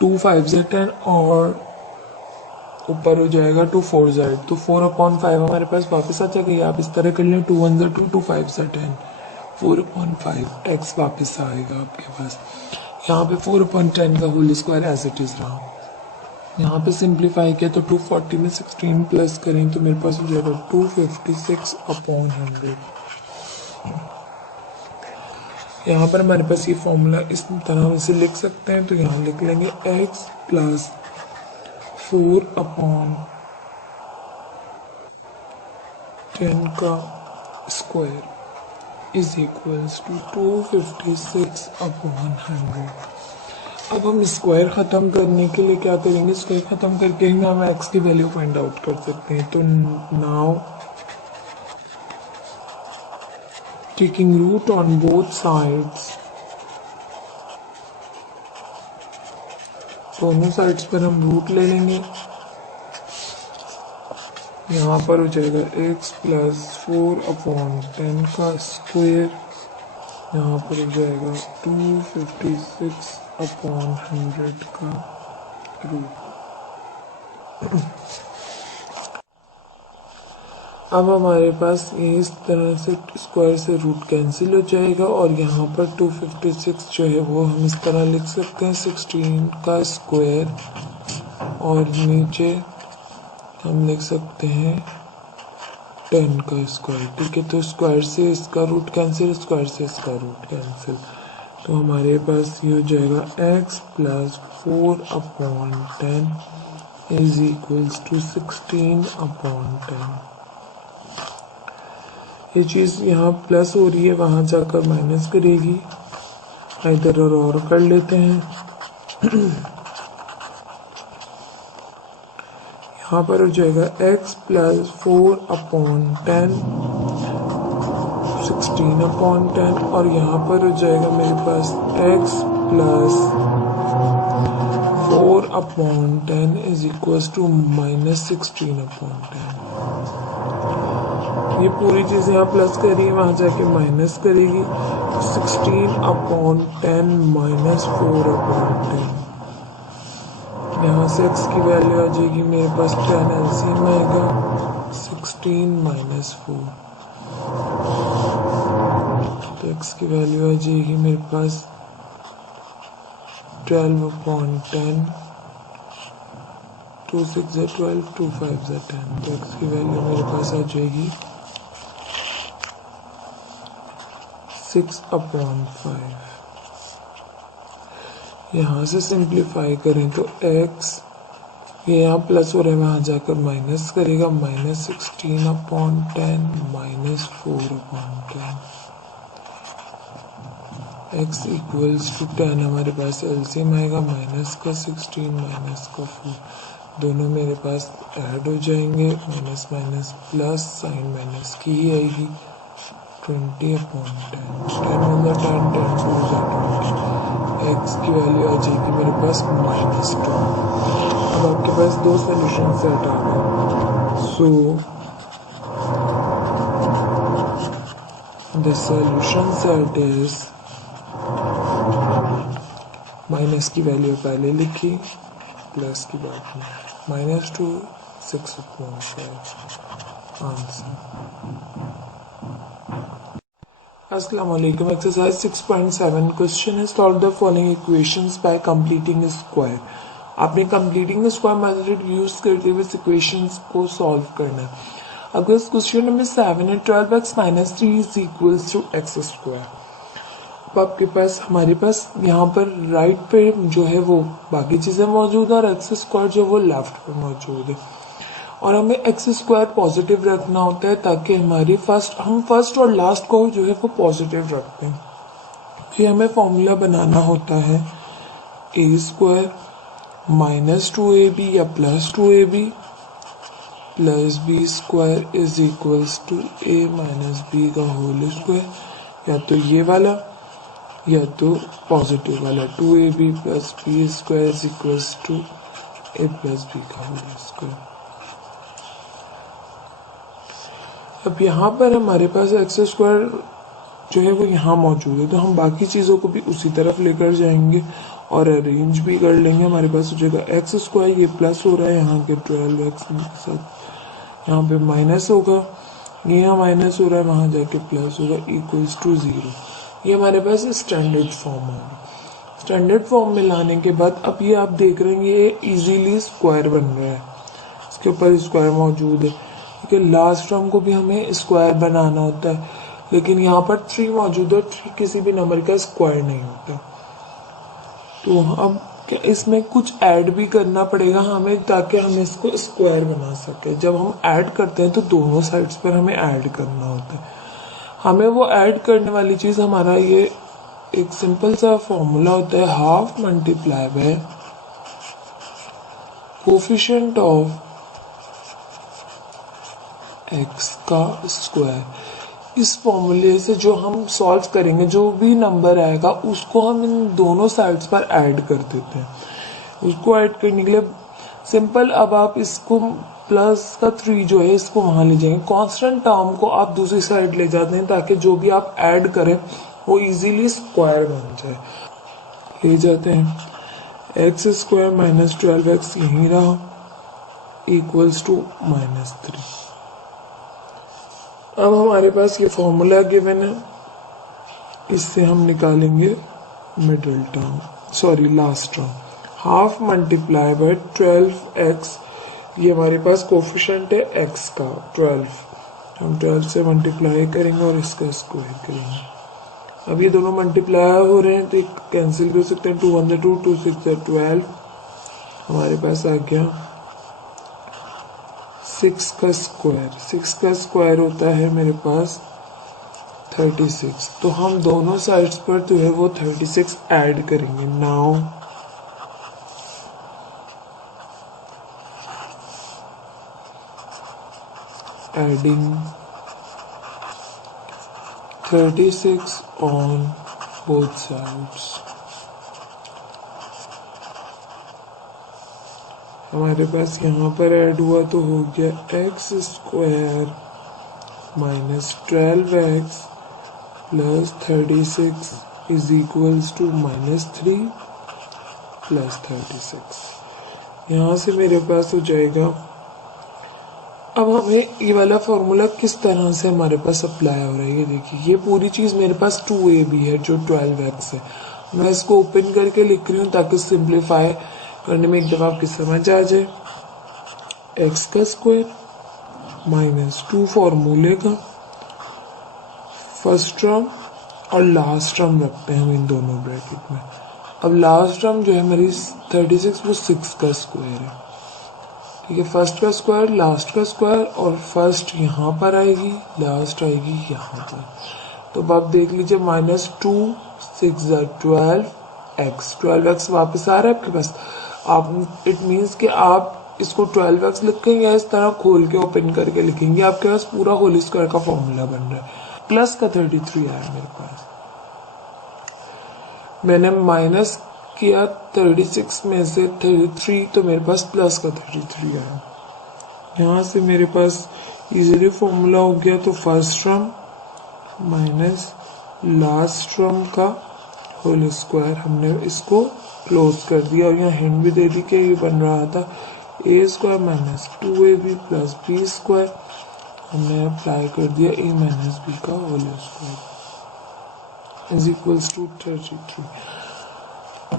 2 5 जा 10 और ऊपर हो जाएगा 2 4 जा 8 तो 4/5 हमारे पास वापस आ जाएगा। आप इस तरह कर लें 2 1 जा 2 2 5 जा 10 4/5 एक्स वापस आएगा आपके पास। यहाँ पे 4/10 का whole square as it is रहा। यहाँ पे सिंप्लीफाई किया तो 240 में 16 प्लस करें तो मेरे पास हो जाएगा 256/100। यहाँ पर हमारे पास ये फॉर्मूला इस तरह से लिख सकते हैं, तो यहाँ लिख लेंगे x प्लस 4/10 का स्क्वायर इज इक्वल्स टू 256/100। अब हम स्क्वायर ख़त्म करने के लिए क्या करेंगे, स्क्वायर ख़त्म करके हम x की वैल्यू फाइंड आउट कर सकते हैं। तो now taking root on both sides, दोनों साइड्स पर हम रूट ले लेंगे। यहाँ पर हो जाएगा x प्लस 4/10 का स्क्वायर, यहाँ पर हो जाएगा 256/100 का रूट। अब हमारे पास ये इस तरह से स्क्वायर से रूट कैंसिल हो जाएगा और यहाँ पर 256 जो है वो हम इस तरह लिख सकते हैं 16 का स्क्वायर और नीचे हम लिख सकते हैं 10 का स्क्वायर। ठीक है, तो स्क्वायर से इसका रूट कैंसिल, स्क्वायर से इसका रूट कैंसिल, तो हमारे पास ये हो जाएगा x plus 4/10 is equals to 16/10। ये चीज़ यहाँ प्लस हो रही है, वहाँ जाकर माइनस करेगी। इधर और कर लेते हैं। यहाँ पर हो जाएगा x प्लस 4/10 16/10 और यहाँ पर हो जाएगा मेरे पास x plus 4 upon 10 is equal to -16 upon 10। ये पूरी चीज यहाँ प्लस करिए, वहां जाके माइनस करेगी, 16 अपॉन 10 -4 अपॉन 10। यहाँ से x की वैल्यू आ जाएगी मेरे पास 10 एलसीएम आएगा 16 -4, तो x की वैल्यू आ जाएगी मेरे पास 12 अपॉन 10, 2 6 है 12, 2 5 है 10, तो x की वैल्यू मेरे पास आ जाएगी 6 अपॉन 5। यहाँ से सिंप्लीफाई करें तो x ये यहाँ प्लस हो रहा है, वहाँ जाकर माइनस करेगा, -16 upon 10 -4 upon 10। x equals to 10 हमारे पास एलसीएम आएगा, माइनस का 16 माइनस का 4, दोनों मेरे पास ऐड हो जाएंगे, minus minus plus, sign minus की ही आएगी, 20 अपॉन 10, 10 वन 10, 10 टू 20, x की वैल्यू आ जाएगी मेरे पास -2। अब आपके पास दो सोल्यूशन सेट आ गए, सो the solution set is, minus की वैल्यू पहले लिखी, प्लस की बाद में, -2 6 अपॉन 5 आंसर। अस्सलाम वालेकुम। एक्सरसाइज 6.7 क्वेश्चन है solve the following equations by completing square. आपने कंप्लीटिंग स्क्वायर मेथड यूज करते हुए इक्वेशंस को सॉल्व करना है। अगर इस क्वेश्चन नंबर 7 है 12x - 3 is equals to x square. अब आपके पास हमारे पास यहाँ पर राइट पे जो है वो बाकी चीजें मौजूद है और एक्स स्क्वायर जो वो लेफ्ट पे मौजूद है, और हमें एक्स स्क्वायर पॉजिटिव रखना होता है ताकि हमारी फर्स्ट और लास्ट को जो है वो पॉजिटिव रखते हैं। फिर हमें फॉर्मूला बनाना होता है ए स्क्वायर -2ab या +2ab plus b square is equals to a - b का होल स्क्वायर, या तो ये वाला या तो पॉजिटिव वाला 2ab + b square is equals to a + b का होल स्क्वायर। अब यहाँ पर हमारे पास एक्स स्क्वायर जो है वो यहाँ मौजूद है, तो हम बाकी चीज़ों को भी उसी तरफ लेकर जाएंगे और अरेंज भी कर लेंगे। हमारे पास हो जाएगा एक्स स्क्वायर, ये प्लस हो रहा है यहाँ के 12x के साथ, यहाँ पे माइनस होगा, ये यहाँ माइनस हो रहा है, वहाँ जाके प्लस होगा, इक्वल्स टू 0। ये हमारे पास स्टैंडर्ड फॉर्म होगा। स्टैंडर्ड फॉर्म में लाने के बाद अब ये आप देख रहे हैं ये इजीली स्क्वायर बन रहा है, इसके ऊपर स्क्वायर मौजूद है, क्योंकि लास्ट टर्म को भी हमें स्क्वायर बनाना होता है, लेकिन यहाँ पर 3 मौजूद है, 3 किसी भी नंबर का स्क्वायर नहीं होता। तो अब इसमें कुछ ऐड भी करना पड़ेगा हमें ताकि हम इसको स्क्वायर बना सके। जब हम ऐड करते हैं तो दोनों साइड्स पर हमें ऐड करना होता है। हमें वो ऐड करने वाली चीज हमारा ये एक सिंपल सा फॉर्मूला होता है, half multiply by coefficient of x का स्क्वायर। इस फॉर्मूले से जो हम सॉल्व करेंगे, जो भी नंबर आएगा उसको हम इन दोनों साइड्स पर ऐड कर देते हैं। उसको ऐड करने के लिए सिंपल, अब आप इसको प्लस का 3 जो है इसको वहां ले जाएंगे, कांस्टेंट टर्म को आप दूसरी साइड ले जाते हैं ताकि जो भी आप ऐड करें वो इजीली स्क्वायर बन जाए। ले जाते हैं एक्स स्क्वायर -12x यहीं रहा, इक्वल्स टू -3। अब हमारे पास ये फॉर्मूला गिवन है, इससे हम निकालेंगे middle term, sorry last term, half multiply bye 12x, ये हमारे पास कोफिशिएंट है x का 12, हम 12 से मल्टीप्लाई करेंगे और इसका स्क्वायर करेंगे। अब ये दोनों मल्टीप्लाई हो रहे हैं तो कैंसिल कर सकते हैं, 2 1 2, 2 6 12, हमारे पास आ गया 6 का स्क्वायर। 6 का स्क्वायर होता है मेरे पास 36, तो हम दोनों साइड्स पर जो है वो 36 ऐड करेंगे। Now adding 36 on both sides, हमारे पास यहाँ पर ऐड हुआ तो हो गया x square minus 12x plus 36 is equals to minus 3 plus 36। यहाँ से मेरे पास हो जाएगा। अब हमें ये वाला फॉर्मूला किस तरह से हमारे पास अप्लाई हो रहा है, ये देखिए, ये पूरी चीज़ मेरे पास 2ab है जो 12x है। मैं इसको ओपन करके लिख रही हूँ ताकि सिंप्लीफाई करने में एक दफ़ा आपकी समझ आ जाए। x का स्क्वायर माइनस 2 फॉर्मूले का फर्स्ट टर्म और लास्ट टर्म रखते हैं हम इन दोनों ब्रैकेट में। अब लास्ट टर्म जो है हमारी 36 वो 6 का स्क्वायर है, ठीक है। फर्स्ट का स्क्वायर, लास्ट का स्क्वायर, और फर्स्ट यहाँ पर आएगी, लास्ट आएगी यहाँ पर। तो अब आप देख लीजिए माइनस 2 6 12x 12x वापस आ रहा है आपके पास। आप इट मीन्स कि आप इसको 12x लिखेंगे या इस तरह खोल के ओपन करके लिखेंगे, आपके पास पूरा होल स्क्वायर का फॉर्मूला बन रहा है। प्लस का 33 आया मेरे पास, मैंने माइनस किया 36 में से 33, तो मेरे पास प्लस का 33 आया। यहाँ से मेरे पास इजीली फॉर्मूला हो गया। तो first term minus last term का होल स्क्वायर, हमने इसको क्लोज कर दिया और यहाँ हिंट भी दे दी कि ये बन रहा था a square minus 2ab plus b square, हमने अप्लाई कर दिया a माइनस बी का whole square is equals to 33।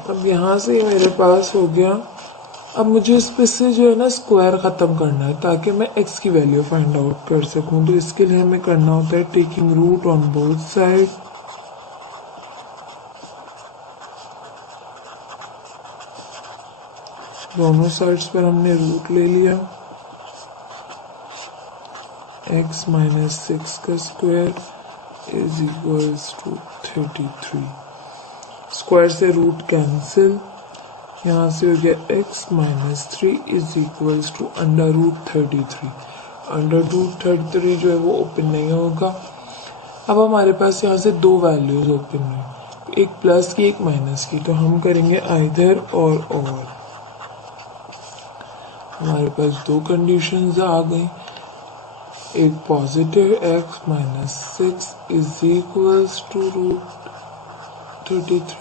अब यहाँ से मेरे पास हो गया। अब मुझे इस पे से जो है ना स्क्वायर ख़त्म करना है ताकि मैं x की वैल्यू फाइंड आउट कर सकूँ। तो इसके लिए हमें करना होता है taking root on both side. दोनों साइड्स पर हमने रूट ले लिया। x माइनस 6 का square is equals to 33। Square से रूट कैंसिल, यहाँ से हो गया x minus 3 is equals to under root 33। Under root 33 जो है वो ओपन नहीं होगा। अब हमारे पास यहाँ से दो वैल्यूज ओपन हुई, एक प्लस की एक माइनस की, तो हम करेंगे आइदर और। हमारे पास दो कंडीशंस आ गई, एक positive x minus 6 is equals to root 33,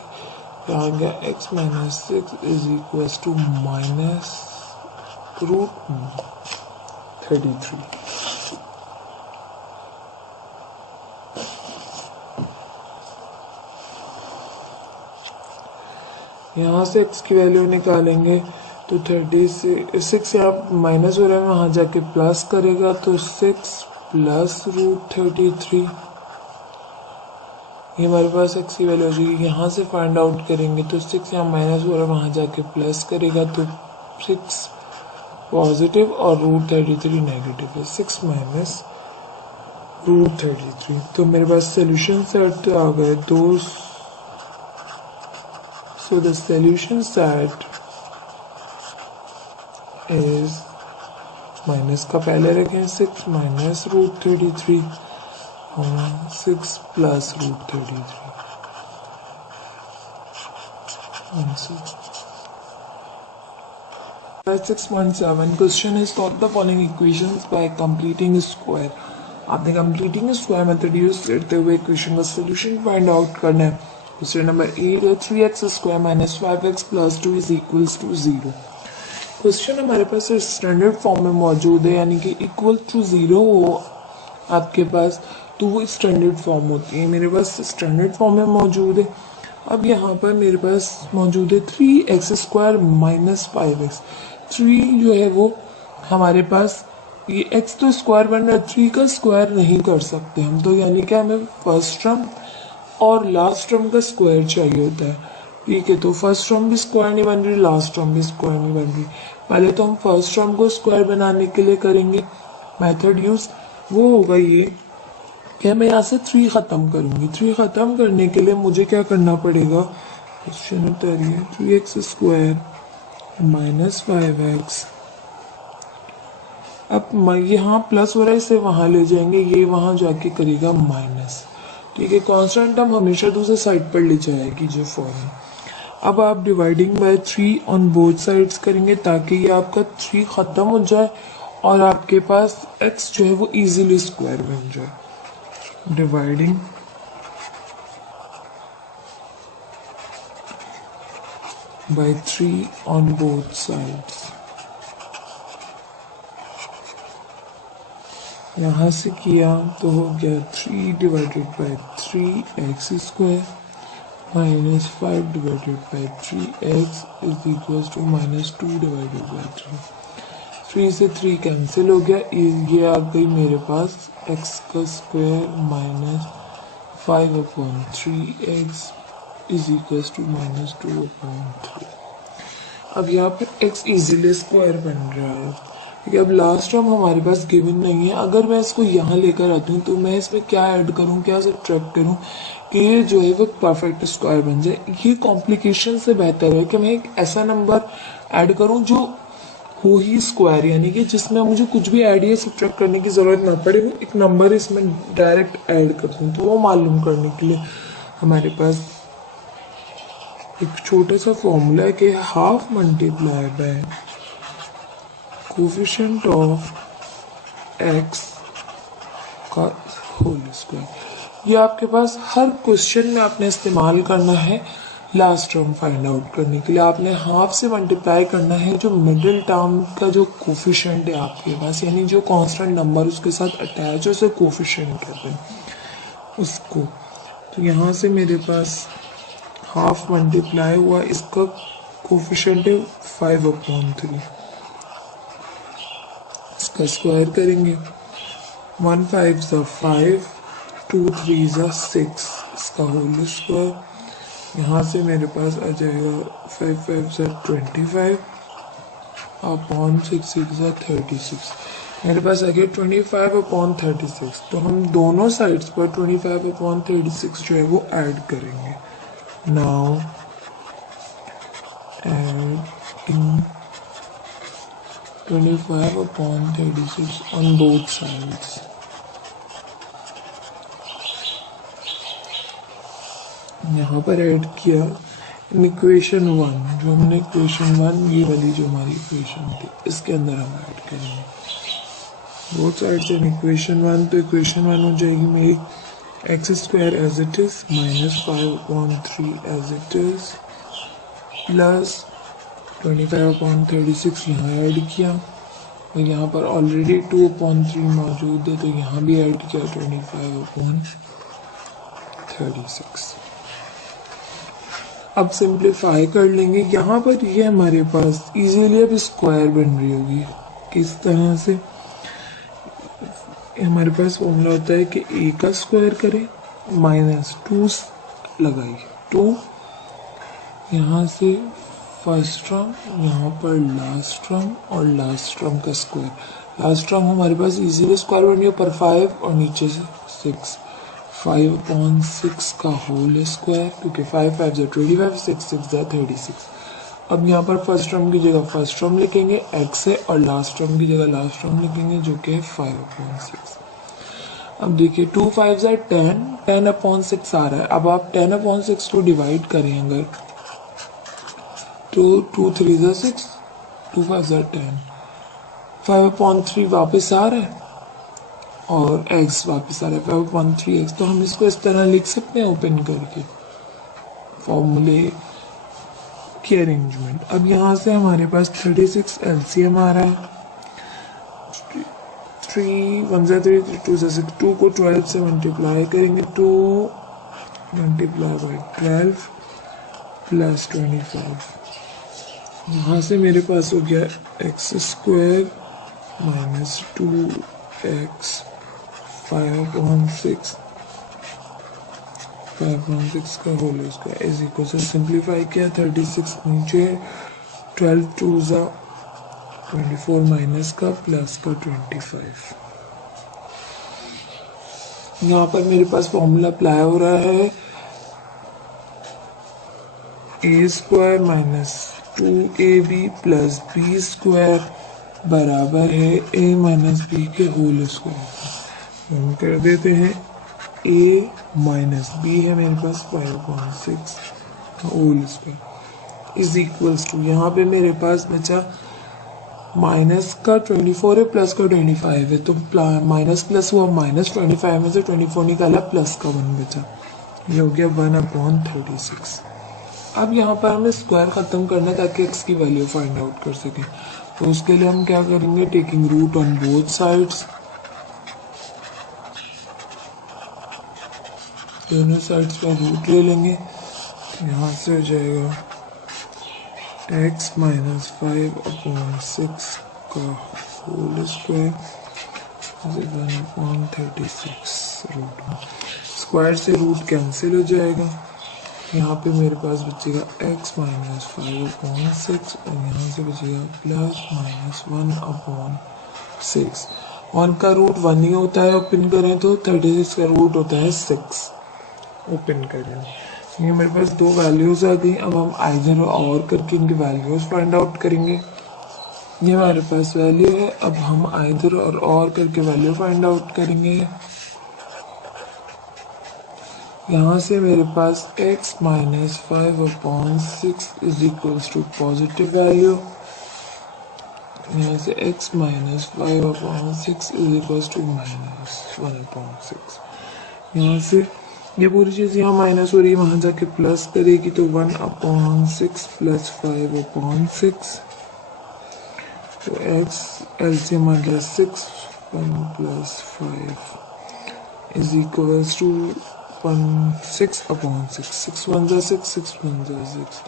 यहाँ गया x minus 6 is equals to minus root 33। यहाँ से x की वैल्यू निकालेंगे तो 36 यहाँ माइनस हो रहा है, वहाँ जाके प्लस करेगा तो 6 प्लस रूट 33। ये हमारे पास x की वैल्यू हो जाएगी। यहाँ से फाइंड आउट करेंगे तो 6 यहाँ माइनस हो रहा है, वहाँ जाके प्लस करेगा तो 6 पॉजिटिव और रूट 33 नेगेटिव है। 6 माइनस रूट 33, तो मेरे पास सोल्यूशन सेट आ गए दो। So the solution set is, minus का पहले रखें, 6 माइनस रूट 33 और 6 plus root 33। Answer 6.7 question is solve the following equations by completing square. आपने कंप्लीटिंग स्क्वायर मेथड यूज करते हुए इक्वेशन का सॉल्यूशन फाइंड आउट करना है। क्वेश्चन नंबर 8 है 3x square minus 5x plus 2 is equals to 0। Question हमारे पास स्टैंडर्ड फॉर्म में मौजूद है, यानी कि इक्वल टू 0 हो आपके पास तो वो स्टैंडर्ड फॉर्म होती है। मेरे पास स्टैंडर्ड फॉर्म में मौजूद है। अब यहाँ पर मेरे पास मौजूद है 3x स्क्वायर माइनस 5x। 3 जो है वो हमारे पास, ये x तो स्क्वायर बन रहा है, 3 का स्क्वायर नहीं कर सकते हम, तो यानी कि हमें फर्स्ट टर्म और लास्ट टर्म का स्क्वायर चाहिए होता है, ठीक है। तो फर्स्ट टर्म भी स्क्वायर नहीं बन रही, लास्ट टर्म भी स्क्वायर नहीं बन रही। पहले तो हम फर्स्ट टर्म को स्क्वायर बनाने के लिए करेंगे मेथड यूज, वो होगा ये कि मैं यहाँ से 3 ख़त्म करूँगी। 3 ख़त्म करने के लिए मुझे क्या करना पड़ेगा, question उतारिए, 3x square minus 5x। अब यहाँ प्लस हो रहा है, इसे वहाँ ले जाएंगे, ये वहाँ जाके करेगा माइनस, ठीक है। कांस्टेंट टर्म हमेशा दूसरे साइड पर ले जाएगी जो फॉर्म। अब आप dividing by 3 on both sides करेंगे ताकि ये आपका 3 ख़त्म हो जाए और आपके पास x जो है वो इजीली स्क्वायर बन जाए। Dividing by 3 on both sides। यहाँ से किया तो हो गया 3 divided by 3x square minus 5 divided by 3x is equal to minus 2 divided by 3 से 3 कैंसिल हो गया। ये आ गई मेरे पास x का square minus 5/3x is equal to minus 2/3। अब यहाँ पर x इजीली स्क्वायर बन रहा है। ठीक है, अब लास्ट टर्म हमारे पास गिवन नहीं है। अगर मैं इसको यहाँ लेकर आती हूँ तो मैं इसमें क्या ऐड करूँ, क्या सब्ट्रैक्ट करूँ कि ये जो है वो परफेक्ट स्क्वायर बन जाए। ये कॉम्प्लिकेशन से बेहतर है कि मैं एक ऐसा नंबर ऐड करूँ जो हो ही स्क्वायर, यानी कि जिसमें मुझे कुछ भी ऐड या सब्ट्रैक्ट करने की ज़रूरत ना पड़े, वो एक नंबर इसमें डायरेक्ट ऐड कर दूँ। तो वो मालूम करने के लिए हमारे पास एक छोटा सा फॉर्मूला है कि half multiply by coefficient of x का होल स्क्वायर। ये आपके पास हर क्वेश्चन में आपने इस्तेमाल करना है लास्ट टर्म फाइंड आउट करने के लिए। आपने हाफ से मल्टीप्लाई करना है जो मिडिल टर्म का जो कोफिशिएंट है आपके पास, यानी जो कांस्टेंट नंबर उसके साथ अटैच है उसे कोफिशिएंट कहते हैं उसको। तो यहाँ से मेरे पास हाफ मल्टीप्लाई हुआ, इसका कोफिशिएंट है 5/3। इसका स्क्वायर करेंगे 1 5 ज़ा 5, 2 3 ज़ा 6, इसका होल स्क्वायर। यहाँ से मेरे पास आ जाएगा 5 5 ज़ा 25 अपॉन 6 6 ज़ा 36। मेरे पास आ गया 25/36। तो हम दोनों साइड्स पर 25/36 जो है वो ऐड करेंगे। Now adding 25/36 on both sides। यहाँ पर ऐड किया इन इक्वेशन 1, जो हमने इक्वेशन 1 ये वाली जो हमारी इक्वेशन थी इसके अंदर हम ऐड करेंगे बोथ साइड्स इन इक्वेशन 1। तो इक्वेशन 1 हो जाएगी मेरी x square as it is minus 5/3 as it is plus 25/36 यहाँ ऐड किया और यहाँ पर ऑलरेडी 2/3 मौजूद है तो यहाँ भी ऐड किया 25/36। अब सिंप्लीफाई कर लेंगे। यहाँ पर ये हमारे पास इजीली अब स्क्वायर बन रही होगी। किस तरह से? हमारे पास फॉर्मूला होता है कि a का स्क्वायर करें माइनस 2 लगाइए 2, यहाँ से फर्स्ट टर्म, यहाँ पर लास्ट टर्म और लास्ट टर्म का स्क्वायर। लास्ट टर्म हमारे पास इजीली स्क्वायर बन गया पर 5 और नीचे से 6, 5/6 का होल स्क्वायर, क्योंकि 5 5 ज़ा 25, 6 6 ज़ा 36। अब यहाँ पर फर्स्ट टर्म की जगह फर्स्ट टर्म लिखेंगे x से और लास्ट टर्म की जगह लास्ट टर्म लिखेंगे जो कि 5/6। अब देखिए 2 5 ज़ा 10, 10/6 आ रहा है। अब आप 10/6 को डिवाइड करें अगर तो 2 3 ज़ा 6, 2 5 ज़ा 10, 5/3 वापस आ रहा है और x वापस आ रहा है 5/3x। तो हम इसको इस तरह लिख सकते हैं ओपन करके फॉर्मूले की अरेंजमेंट। अब यहाँ से हमारे पास 36 एलसीएम आ रहा है। 3 1 ज़ा 3 2 ज़ा 6, 2 को 12 से मल्टीप्लाई करेंगे 2 मल्टीप्लाई बाई 12 प्लस 25। यहाँ से मेरे पास हो गया एक्स स्क्वायर माइनस 2x 5/6 का होल स्क्वायर इज इक्वल से सिंप्लीफाई किया 36 नीचे 12 2 ज़ा 24 माइनस का प्लस का 25। यहाँ पर मेरे पास फॉर्मूला अप्लाई हो रहा है a square minus 2ab plus b square बराबर है a माइनस b के होल स्क्वायर। हम कर देते हैं a माइनस b है मेरे पास 5/6 का whole square. Is equals to, यहाँ पे मेरे पास बचा माइनस का 24 है, प्लस का 25 है, तो माइनस प्लस हुआ, -25 में से 24 निकाला, प्लस का 1 बचा, ये हो गया 1/36। अब यहाँ पर हमें स्क्वायर खत्म करना है ताकि x की वैल्यू फाइंड आउट कर सकें। तो उसके लिए हम क्या करेंगे, taking root on both sides, दोनों साइड्स पर रूट ले लेंगे। यहाँ से हो जाएगा x - 5/6 का होल स्क्वायर 1/36 रूट। स्क्वायर से रूट कैंसिल हो जाएगा, यहाँ पे मेरे पास बचेगा x - 5/6 और यहाँ से बचेगा +/-1/6। 1 का रूट 1 ही होता है ओपन करें तो, 36 का रूट होता है 6 ओपन करें। ये मेरे पास दो वैल्यूज आ गई। अब हम आइदर और करके इनकी वैल्यूज फाइंड आउट करेंगे। ये हमारे पास वैल्यू है, अब हम आइदर और करके वैल्यू फाइंड आउट करेंगे। यहाँ से मेरे पास x - 5/6 is equals to positive value, यहाँ से x - 5/6 इज इक्वल्स टू -1/6। यहाँ से ये पूरी चीज़ यहाँ माइनस हो रही है, वहाँ जाके प्लस करेगी तो 1/6 प्लस 5/6, तो x एलसीएम आ गया 6, 1 + 5 इज इक्वल्स टू 6/6, 6 1 = 6, 6 1 = 6।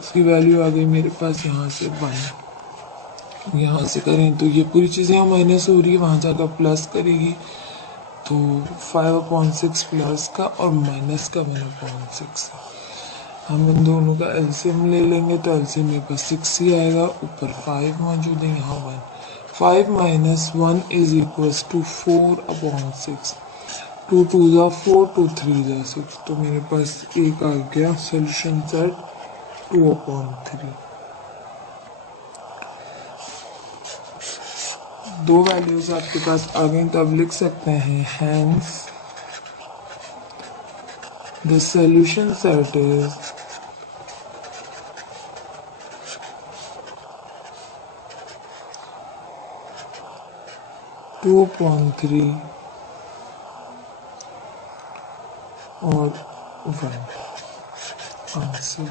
इसकी वैल्यू आ गई मेरे पास यहाँ से 1। यहाँ से करें तो ये पूरी चीज़ यहाँ माइनस हो रही है, वहाँ जाकर प्लस करेगी तो 5/6 प्लस का और माइनस का 1/6 है। हम इन दोनों का एलसीएम ले लेंगे तो एलसीएम मेरे पास 6 ही आएगा, ऊपर 5 मौजूद है, यहाँ 1। 5 - 1 इज इक्वल्स टू 4/6, 2 2 = 4, 2 3 = 6, तो मेरे पास एक आ गया सोल्यूशन सेट 2/3। दो वैल्यूज आपके पास आ गई, तो अब लिख सकते हैं hence the solution set is 2/3 और 1 answer.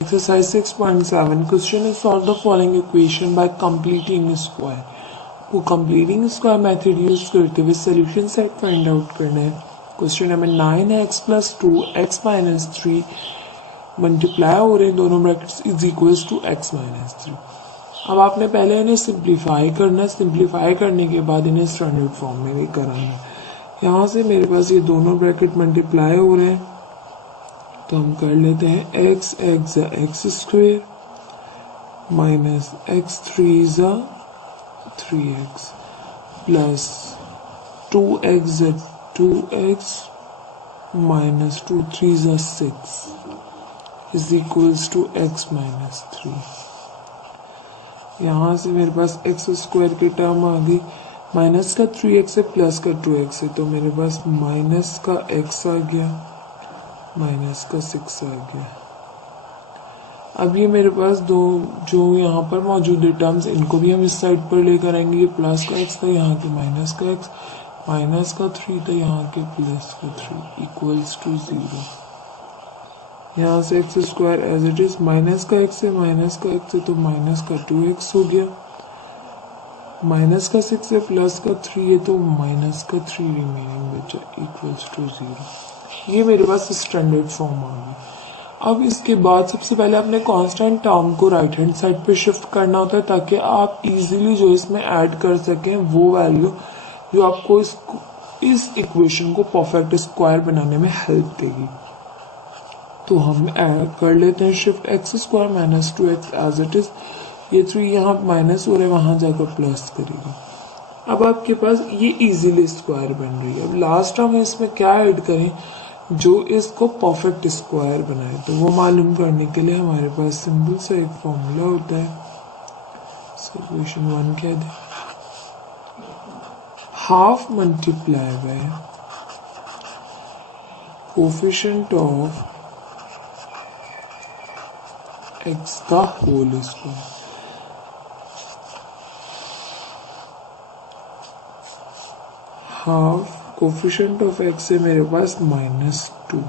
Exercise 6.7 question is solve the following equation by completing square। को completing square method यूज करते हुए solution set find out करना है। क्वेश्चन नंबर 9 है x + 2 x - 3 मल्टीप्लाई हो रहे हैं दोनों brackets is equals to x - 3। अब आपने पहले इन्हें सिंप्लीफाई करना, सिंप्लीफाई करने के बाद इन्हें स्टैंडर्ड फॉर्म में भी कराना। यहाँ से मेरे पास ये दोनों ब्रैकेट मल्टीप्लाई हो रहे हैं, तो हम कर लेते हैं x x² minus x3 = 3x plus 2x 2x minus 2 3 = 6 is equals to x - 3। यहाँ से मेरे पास x² की टर्म आ गई, माइनस का 3x है, प्लस का 2x है, तो मेरे पास माइनस का x आ गया, माइनस का 6 आ गया। अब ये मेरे पास दो जो यहाँ पर मौजूद है टर्म्स, इनको भी हम इस साइड पर लेकर आएंगे। ये प्लस का x था, यहाँ के माइनस का x, माइनस का 3 था, यहाँ के प्लस का 3 इक्वल्स टू 0। यहाँ से x² as it is, minus का x है, माइनस का x है, तो माइनस का 2x हो गया, माइनस का 6 है, प्लस का 3 है, तो माइनस का 3 रिमेनिंग बचा इक्वल्स टू 0। ये मेरे पास स्टैंडर्ड फॉर्म आ गई। अब इसके बाद सबसे पहले अपने कांस्टेंट टर्म को राइट हैंड साइड पे शिफ्ट करना होता है ताकि आप इजीली जो इसमें ऐड कर सकें वो वैल्यू जो आपको इस इक्वेशन को परफेक्ट स्क्वायर बनाने में हेल्प देगी। तो हम ऐड कर लेते हैं shift x² - 2x as it is. ये 3 यहाँ माइनस हो रहे, वहां जाकर प्लस करेगी। अब आपके पास ये इजीली स्क्वायर बन रही है। अब लास्ट हम इसमें क्या ऐड करें जो इसको परफेक्ट स्क्वायर बनाए, तो वो मालूम करने के लिए हमारे पास सिंपल सा एक फॉर्मूला होता है। सॉल्यूशन 1 क्या है, half multiply by coefficient of x का whole square. Half coefficient of x है मेरे पास -2,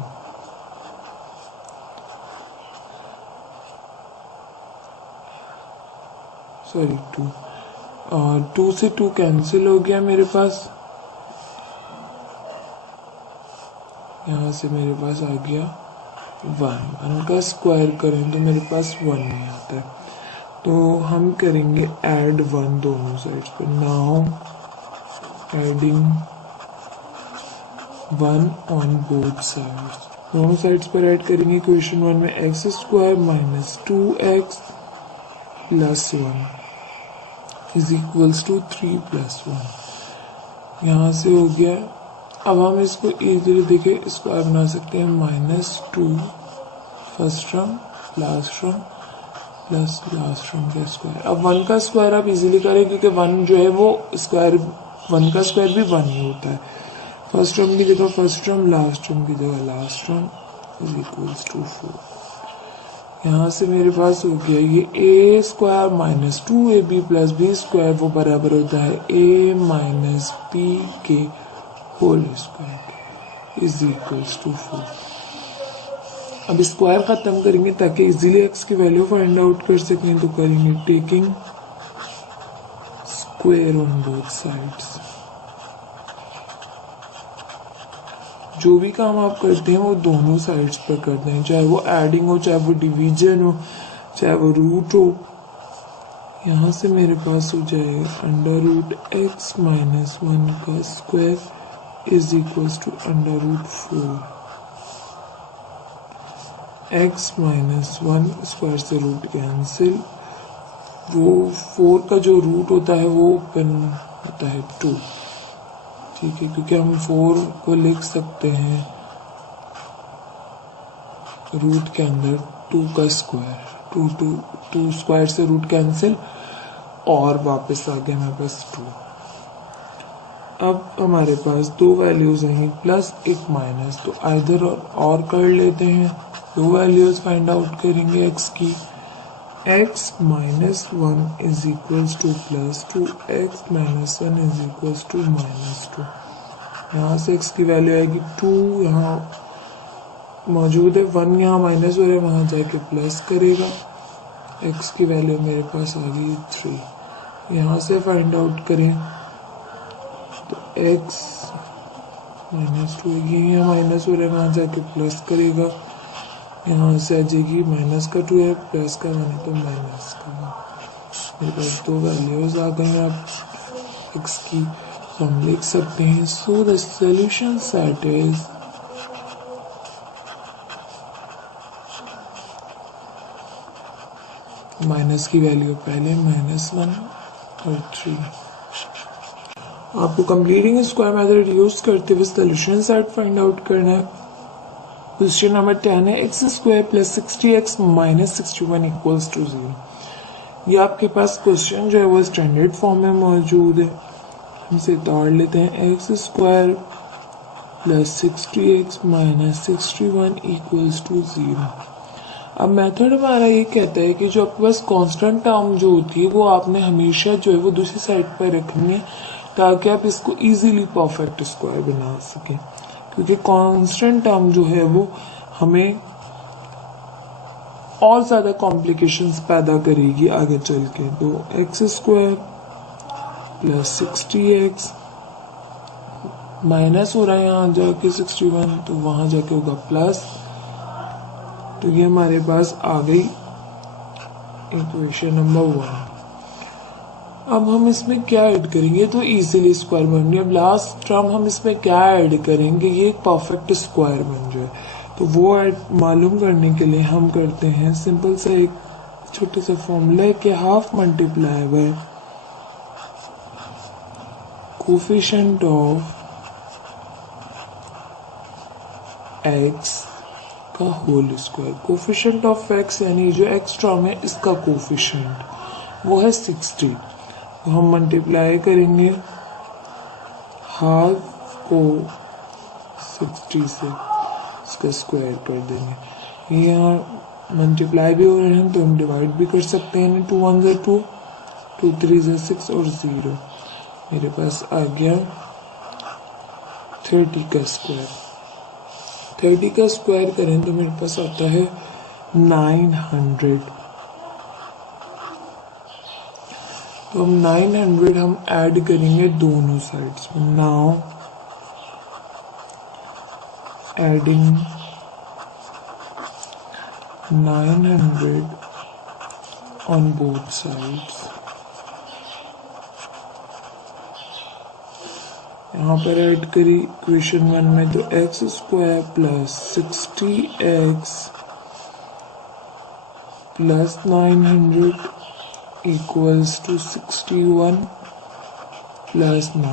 सॉरी 2, और 2 से 2 कैंसिल हो गया मेरे पास। यहाँ से मेरे पास आ गया 1 का स्क्वायर करें तो मेरे पास 1 नहीं आता है, तो हम करेंगे ऐड 1 दोनों साइड्स पर। Now adding 1 on both sides, दोनों साइड्स पर ऐड करेंगे। इक्वेशन 1 में x square -2x + 1 is equals to 3 + 1। यहाँ से हो गया। अब हम इसको इजीली देखें, स्क्वायर बना सकते हैं -2 first term last term plus last term का स्क्वायर। अब 1 का स्क्वायर आप इजीली करें क्योंकि 1 जो है वो स्क्वायर, 1 का स्क्वायर भी 1 ही होता है। फर्स्ट टर्म की जगह फर्स्ट टर्म, लास्ट टर्म की जगह last term is equals to 4। यहाँ से मेरे पास हो गया ये a square -2ab + b square वो बराबर होता है a - b के whole square is equals to 4। अब स्क्वायर खत्म करेंगे ताकि इजीली x की वैल्यू फाइंड आउट कर सकें, तो करेंगे taking square on both sides. जो भी काम आप करते हैं वो दोनों साइड्स पर करते हैं, चाहे वो एडिंग हो, चाहे वो डिवीजन हो, चाहे वो रूट हो। यहाँ से मेरे पास हो जाएगा √x - 1 का square is equals to √4। x - 1 square से रूट कैंसिल, वो 4 का जो रूट होता है वो ओपन होता है 2, ठीक है, क्योंकि हम 4 को लिख सकते हैं रूट के अंदर 2 का स्क्वायर। 2 स्क्वायर से रूट कैंसिल और वापस आ गया मेरे पास 2। अब हमारे पास दो वैल्यूज हैं, प्लस एक माइनस, तो इधर और कर लेते हैं। दो वैल्यूज फाइंड आउट करेंगे x की। x - 1 is equals to +2, x - 1 is equals to -2। यहाँ से x की वैल्यू आएगी 2, यहाँ मौजूद है 1, यहाँ माइनस हो रहा है, वहाँ जाके प्लस करेगा। x की वैल्यू मेरे पास आ गई 3। यहाँ से फाइंड आउट करें तो x -2 यहाँ माइनस हो रहा है, वहाँ जाके प्लस करेगा। यहाँ से आ जाएगी -2 है, प्लस का 1 है तो माइनस का 1। मेरे पास दो वैल्यूज आ गए हैं अब x की, तो हम लिख सकते हैं सो the solution set is minus की वैल्यू पहले -1 और 3। आपको कंप्लीटिंग स्क्वायर मेथड यूज करते हुए सॉल्यूशन सेट फाइंड आउट करना है। क्वेश्चन नंबर 10 है x² + 60x - 61 इक्वल्स टू 0। ये आपके पास क्वेश्चन जो है वो स्टैंडर्ड फॉर्म में मौजूद है। हम इसे तोड़ लेते हैं। x² + 60x - 61 equals to 0। अब मेथड हमारा ये कहता है कि जो आपके पास कांस्टेंट टर्म जो होती है वो आपने हमेशा जो है वो दूसरी साइड पर रखनी है ताकि आप इसको इजीली परफेक्ट स्क्वायर बना सकें, क्योंकि कांस्टेंट टर्म जो है वो हमें और ज़्यादा कॉम्प्लिकेशंस पैदा करेगी आगे चल के। तो x² + 60x माइनस हो रहा है यहाँ जाके 61, तो वहाँ जाके होगा प्लस। तो ये हमारे पास आ गई इक्वेशन नंबर 1। अब हम इसमें क्या ऐड करेंगे, तो इजीली स्क्वायर बन गया। अब लास्ट टर्म हम इसमें क्या ऐड करेंगे, ये एक परफेक्ट स्क्वायर बन जाए, तो वो ऐड मालूम करने के लिए हम करते हैं सिंपल सा एक छोटे सा फॉर्मूला के half multiply by coefficient of x का whole square. Coefficient of x यानी जो x टर्म है इसका कोफिशिएंट वो है 60, तो हम मल्टीप्लाई करेंगे हाफ को 60 से, इसका स्क्वायर कर देंगे। यहाँ मल्टीप्लाई भी हो रहे हैं तो हम डिवाइड भी कर सकते हैं। 2 1 ज़ा 2, 2 3 ज़ा 6 और 0। मेरे पास आ गया 30 का स्क्वायर। 30 का स्क्वायर करें तो मेरे पास आता है 900। तो हम 900 हम ऐड करेंगे दोनों साइड्स में। Now adding 900 on both sides। यहाँ पर ऐड करी इक्वेशन 1 में तो x square plus 60x plus 900 equals to 61 plus 900।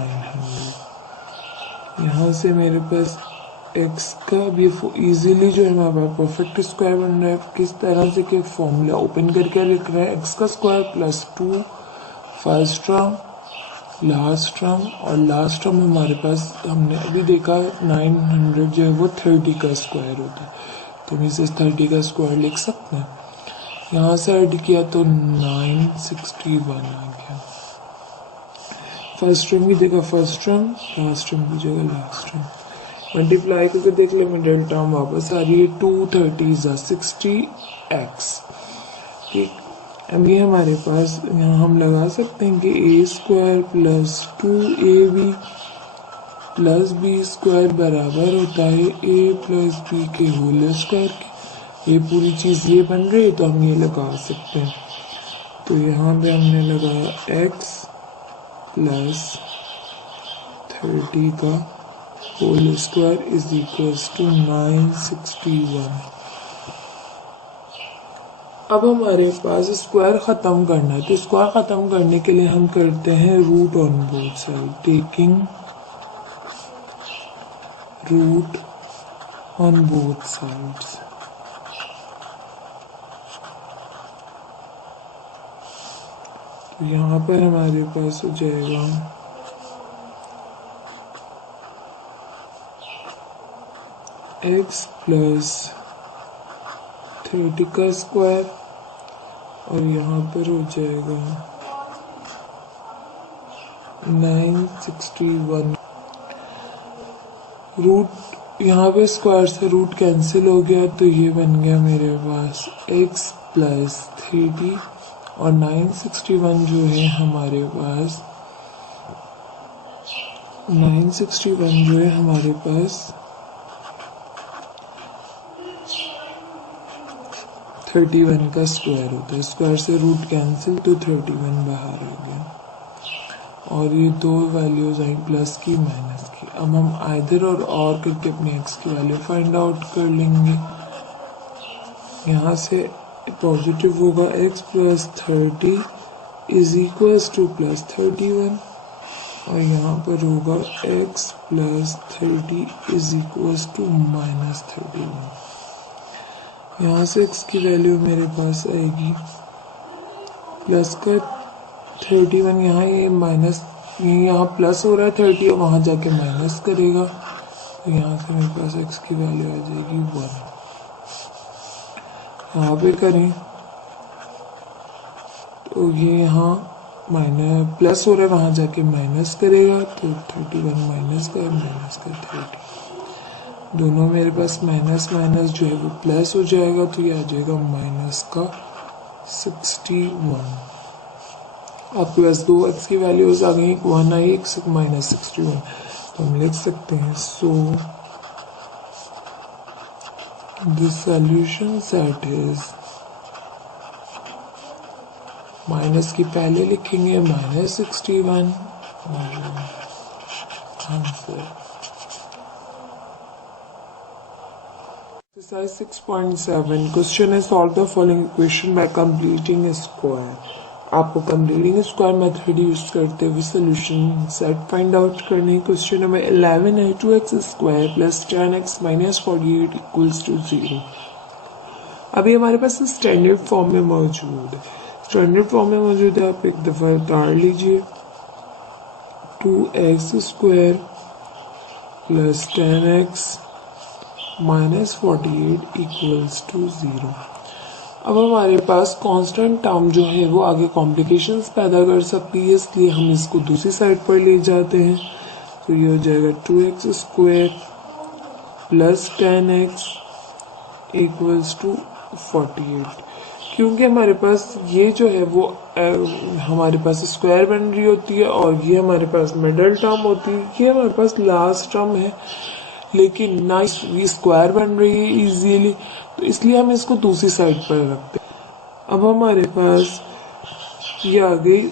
यहाँ से मेरे पास x का भी इजीली जो है हमारे पास परफेक्ट स्क्वायर बन रहा है। किस तरह से कि फॉर्मूला ओपन करके लिख रहे हैं x का square plus 2 first term last term, और लास्ट टर्म हमारे पास हमने अभी देखा 900 जो है वो 30 का स्क्वायर होता है, तो हम इसे 30 का स्क्वायर लिख सकते हैं। यहाँ से ऐड किया तो 961 आ गया। फर्स्ट टर्म की जगह फर्स्ट टर्म, लास्ट टर्म की जगह लास्ट टर्म। मल्टीप्लाई करके देख ले, मिडिल टर्म वापस आ रही है 230 ज़ा 60x। ठीक, अभी हमारे पास यहाँ हम लगा सकते हैं कि a square plus 2ab plus b square बराबर होता है a प्लस b के होल स्क्वायर की। ये पूरी चीज़ ये बन रही है तो हम ये लगा सकते हैं। तो यहाँ पे हमने लगाया x प्लस 30 का whole square is equals to 961। अब हमारे पास स्क्वायर ख़त्म करना है, तो स्क्वायर ख़त्म करने के लिए हम करते हैं root on both side. Taking root on both sides. तो यहाँ पर हमारे पास हो जाएगा x प्लस 30 का स्क्वायर, और यहाँ पर हो जाएगा 961। रूट यहाँ पे स्क्वायर से रूट कैंसिल हो गया तो ये बन गया मेरे पास x प्लस 30, और 961 जो है हमारे पास 961 जो है हमारे पास 31 का स्क्वायर होता है। स्क्वायर से रूट कैंसिल तो 31 बाहर आ गया, और ये दो वैल्यूज आई प्लस की माइनस की। अब हम आइदर और करके अपने x की वैल्यू फाइंड आउट कर लेंगे। यहाँ से पॉजिटिव होगा x plus 30 is equals to plus 31, और यहाँ पर होगा x plus 30 is equals to minus 31। यहाँ से x की वैल्यू मेरे पास आएगी प्लस का 31, यहाँ ये माइनस, यहाँ प्लस हो रहा है 30 और वहाँ जाके माइनस करेगा, तो यहाँ से मेरे पास x की वैल्यू आ जाएगी 1। यहाँ पे करें तो ये यहाँ माइनस प्लस हो रहा है, वहाँ जाके माइनस करेगा, तो 31 माइनस का 30, दोनों मेरे पास माइनस माइनस जो है वो प्लस हो जाएगा, तो ये आ जाएगा माइनस का 61। आपके पास दो x की वैल्यूज आ गई, 1 आई, एक माइनस 61, तो हम लिख सकते हैं सो the solution set is, minus की पहले लिखेंगे minus 61 answer. Exercise 6.7 question is solve the following equation by completing a square। आपको completing a square method use करते हुए solution set find out करनी। क्वेश्चन नंबर 11 है 2x square plus 10x minus 48 equals to 0। अभी हमारे पास स्टैंडर्ड फॉर्म में मौजूद है, स्टैंडर्ड फॉर्म में मौजूद है, आप एक दफ़ा उतार लीजिए। 2x square plus 10x minus 48 equals to 0। अब हमारे पास कांस्टेंट टर्म जो है वो आगे कॉम्प्लिकेशंस पैदा कर सकती है, इसलिए हम इसको दूसरी साइड पर ले जाते हैं। तो ये हो जाएगा 2x square plus 10x equals to 48। क्योंकि हमारे पास ये जो है वो हमारे पास स्क्वायर बन रही होती है और ये हमारे पास मिडल टर्म होती है, ये हमारे पास लास्ट टर्म है, लेकिन ना ये स्क्वायर बन रही है इजीली, तो इसलिए हम इसको दूसरी साइड पर रखते हैं। अब हमारे पास ये आ गई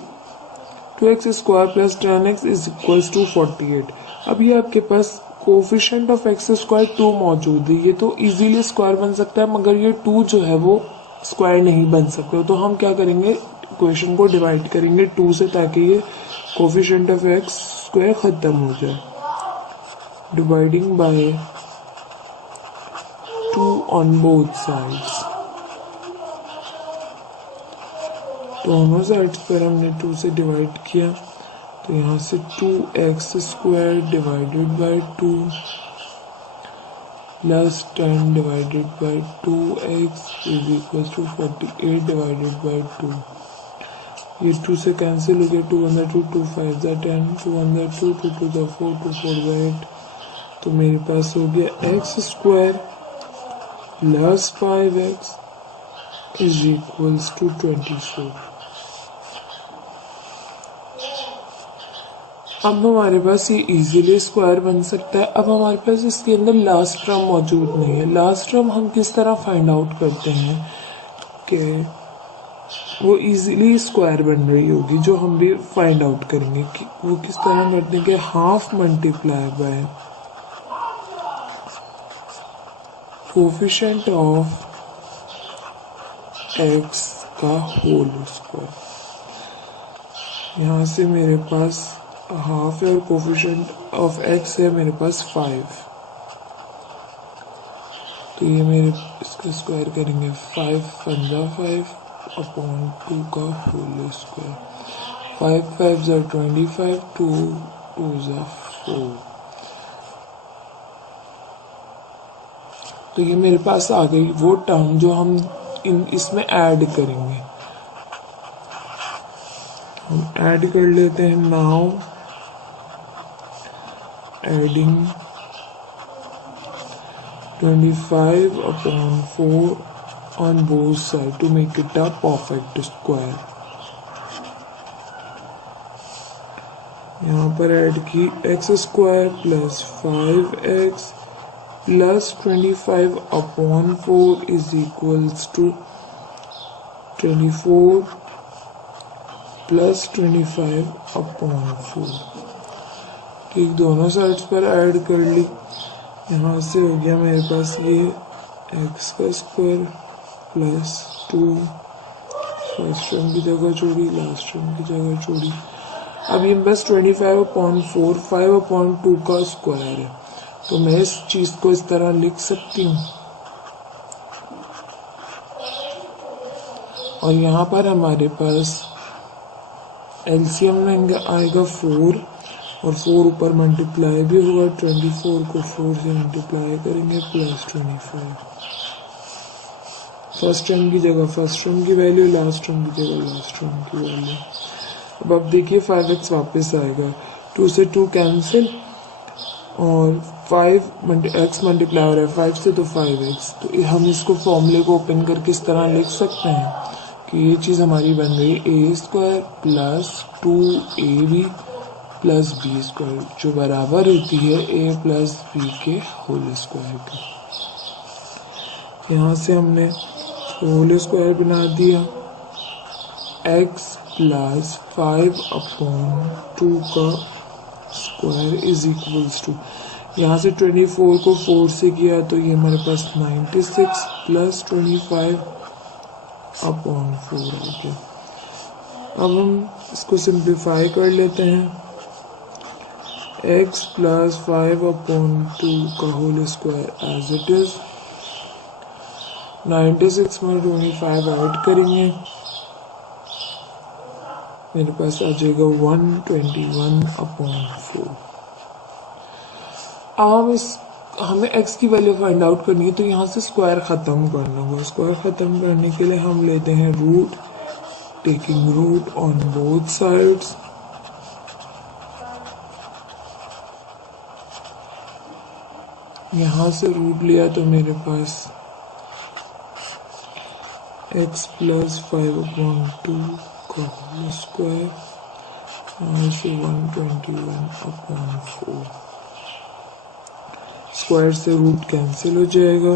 2x square plus 10x is equals to 48। अब ये आपके पास कोफिशिएंट ऑफ एक्स स्क्वायर 2 मौजूद है, ये तो इजीली स्क्वायर बन सकता है, मगर ये 2 जो है वो स्क्वायर नहीं बन सकते। तो हम क्या करेंगे, इक्वेशन को डिवाइड करेंगे 2 से, ताकि ये कोफिशिएंट ऑफ एक्स स्क्वायर खत्म हो जाए। Dividing by 2 on both sides, दोनों साइड्स पर हमने 2 से डिवाइड किया, तो यहाँ से 2x square divided by 2 plus 10 divided by 2x is equal to 48 divided by 2। ये 2 से कैंसिल हो गया, 2 1 2 2 5 10, 2 1 2 2 2 4 2 4 8। तो मेरे पास हो गया x square plus 5x is equals to 24। अब हमारे पास ये इजीली स्क्वायर बन सकता है। अब हमारे पास इसके अंदर लास्ट टर्म मौजूद नहीं है। लास्ट टर्म हम किस तरह फाइंड आउट करते हैं कि वो इजीली स्क्वायर बन रही होगी, जो हम भी फाइंड आउट करेंगे कि वो किस तरह करते हैं कि half multiply by coefficient of x का होल स्क्वायर। यहाँ से मेरे पास हाफ है और कोफिशिएंट ऑफ एक्स है मेरे पास 5, तो ये मेरे इसका स्क्वायर करेंगे 5 पंजा 5 अपॉन 2 का होल स्क्वायर। 5 5 ज़ा 25, 2 2 ज़ा 4। तो ये मेरे पास आ गई वो टर्म जो हम इसमें ऐड करेंगे। हम ऐड कर लेते हैं। Now adding 25 upon 4 on both sides to make it a perfect square। यहाँ पर ऐड की x square plus 5x plus 25 upon 4 is equals to 24 plus 25 upon 4। ठीक, दोनों साइड्स पर ऐड कर ली। यहाँ से हो गया मेरे पास ये x का स्क्वायर प्लस 2, फर्स्ट टर्म की जगह छोड़ी, लास्ट टर्म की जगह छोड़ी। अब ये बस 25 अपॉन 4 5 अपॉन 2 का स्क्वायर है, तो मैं इस चीज़ को इस तरह लिख सकती हूँ। और यहाँ पर हमारे पास एलसीएम में आएगा 4 और 4 ऊपर मल्टीप्लाई भी होगा, 24 को 4 से मल्टीप्लाई करेंगे प्लस 25। फर्स्ट टर्म की जगह फर्स्ट टर्म की वैल्यू, लास्ट टर्म की जगह लास्ट टर्म की वैल्यू। अब आप देखिए 5x वापस आएगा, 2 से 2 कैंसिल और 5x मल्टीप्लाई हो रहा है 5 से, तो 5x। तो हम इसको फॉर्मूले को ओपन करके इस तरह लिख सकते हैं कि ये चीज़ हमारी बन गई a square plus 2ab plus b square, जो बराबर होती है a प्लस बी के होल स्क्वायर के। यहाँ से हमने होल स्क्वायर बना दिया, x प्लस 5 अपॉन 2 का स्क्वायर इज इक्वल्स टू, यहाँ से 24 को 4 से किया तो ये हमारे पास 96 प्लस 25 अपॉन 4 आ गया। अब हम इसको सिंप्लीफाई कर लेते हैं। x प्लस 5 अपॉन 2 का whole square as it is, 96 में 25 ऐड करेंगे, मेरे पास आ जाएगा 121 अपॉन 4। अब हम इस हमें x की वैल्यू फाइंड आउट करनी है, तो यहाँ से स्क्वायर ख़त्म करना होगा। स्क्वायर ख़त्म करने के लिए हम लेते हैं root, taking root on both sides. यहाँ से रूट लिया तो मेरे पास x प्लस 5/2 का होल स्क्वायर, यहाँ से 121/4। स्क्वायर से रूट कैंसिल हो जाएगा,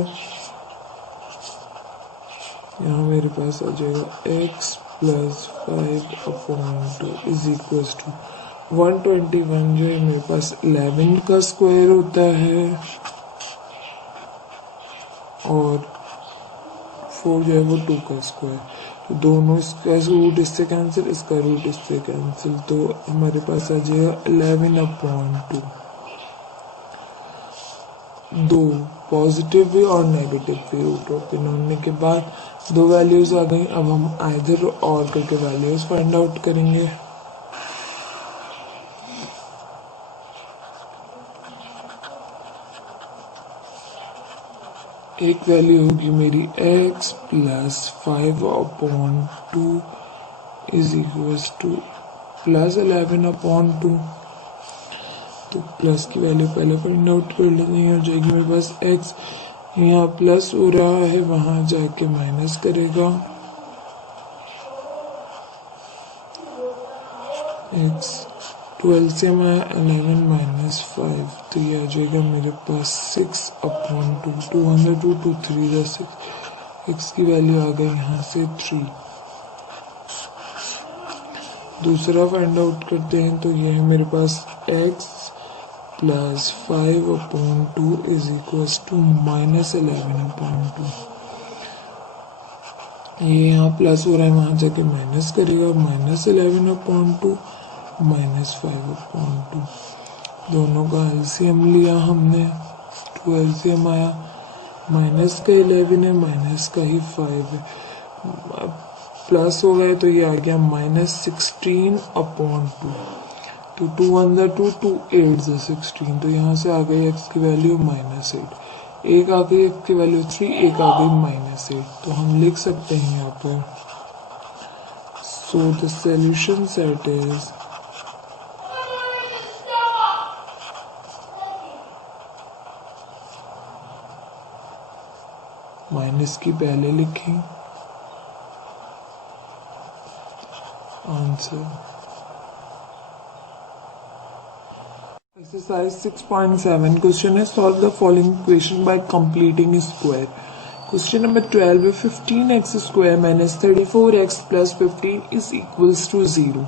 यहाँ मेरे पास आ जाएगा x plus 5/2 is equal to 121 जो है मेरे पास 11 का स्क्वायर होता है, और 4 जो है वो 2 का स्क्वायर। तो दोनों इसका रूट इससे कैंसिल, इसका रूट इससे कैंसिल, तो हमारे पास आ जाएगा 11/2। दो पॉजिटिव भी और नेगेटिव भी रूट ओपन होने के बाद दो वैल्यूज आ गई। अब हम आइदर और करके वैल्यूज फाइंड आउट करेंगे। एक वैल्यू होगी मेरी x plus 5/2 is equal two plus 11/2। तो प्लस की वैल्यू पहले फाइंड आउट कर लेंगे। हो जाएगी मेरे पास x, यहाँ प्लस हो रहा है वहां जाके माइनस करेगा, x 12 से मैं 11 माइनस 5, तो ये आ जाएगा मेरे पास 6/2। 202 to 3 द 6, x की वैल्यू आ गई यहाँ से 3। दूसरा फाइंड आउट करते हैं, तो ये है मेरे पास x plus 5/2 is equal to minus 11/2। ये यहाँ प्लस हो रहा है वहां जाके माइनस करेगा, माइनस 11/2 माइनस 5/2। दोनों का एलसीएम लिया हमने, 2 एलसीएम आया, माइनस का 11 है माइनस का ही 5 है, प्लस हो गए तो ये आ गया माइनस 16/2। तो 2 1 2 2 8 16, तो यहाँ से आ गई x की वैल्यू -8। एक आ गई x की वैल्यू 3, एक आ गई -8। तो हम लिख सकते हैं यहाँ पर, so the solution set is minus की पहले लिखें आंसर। एक्सरसाइज 6.7 क्वेश्चन है, solve the following equation by completing square. Question number 12 है 15x² minus 34x plus 15 is equals to 0।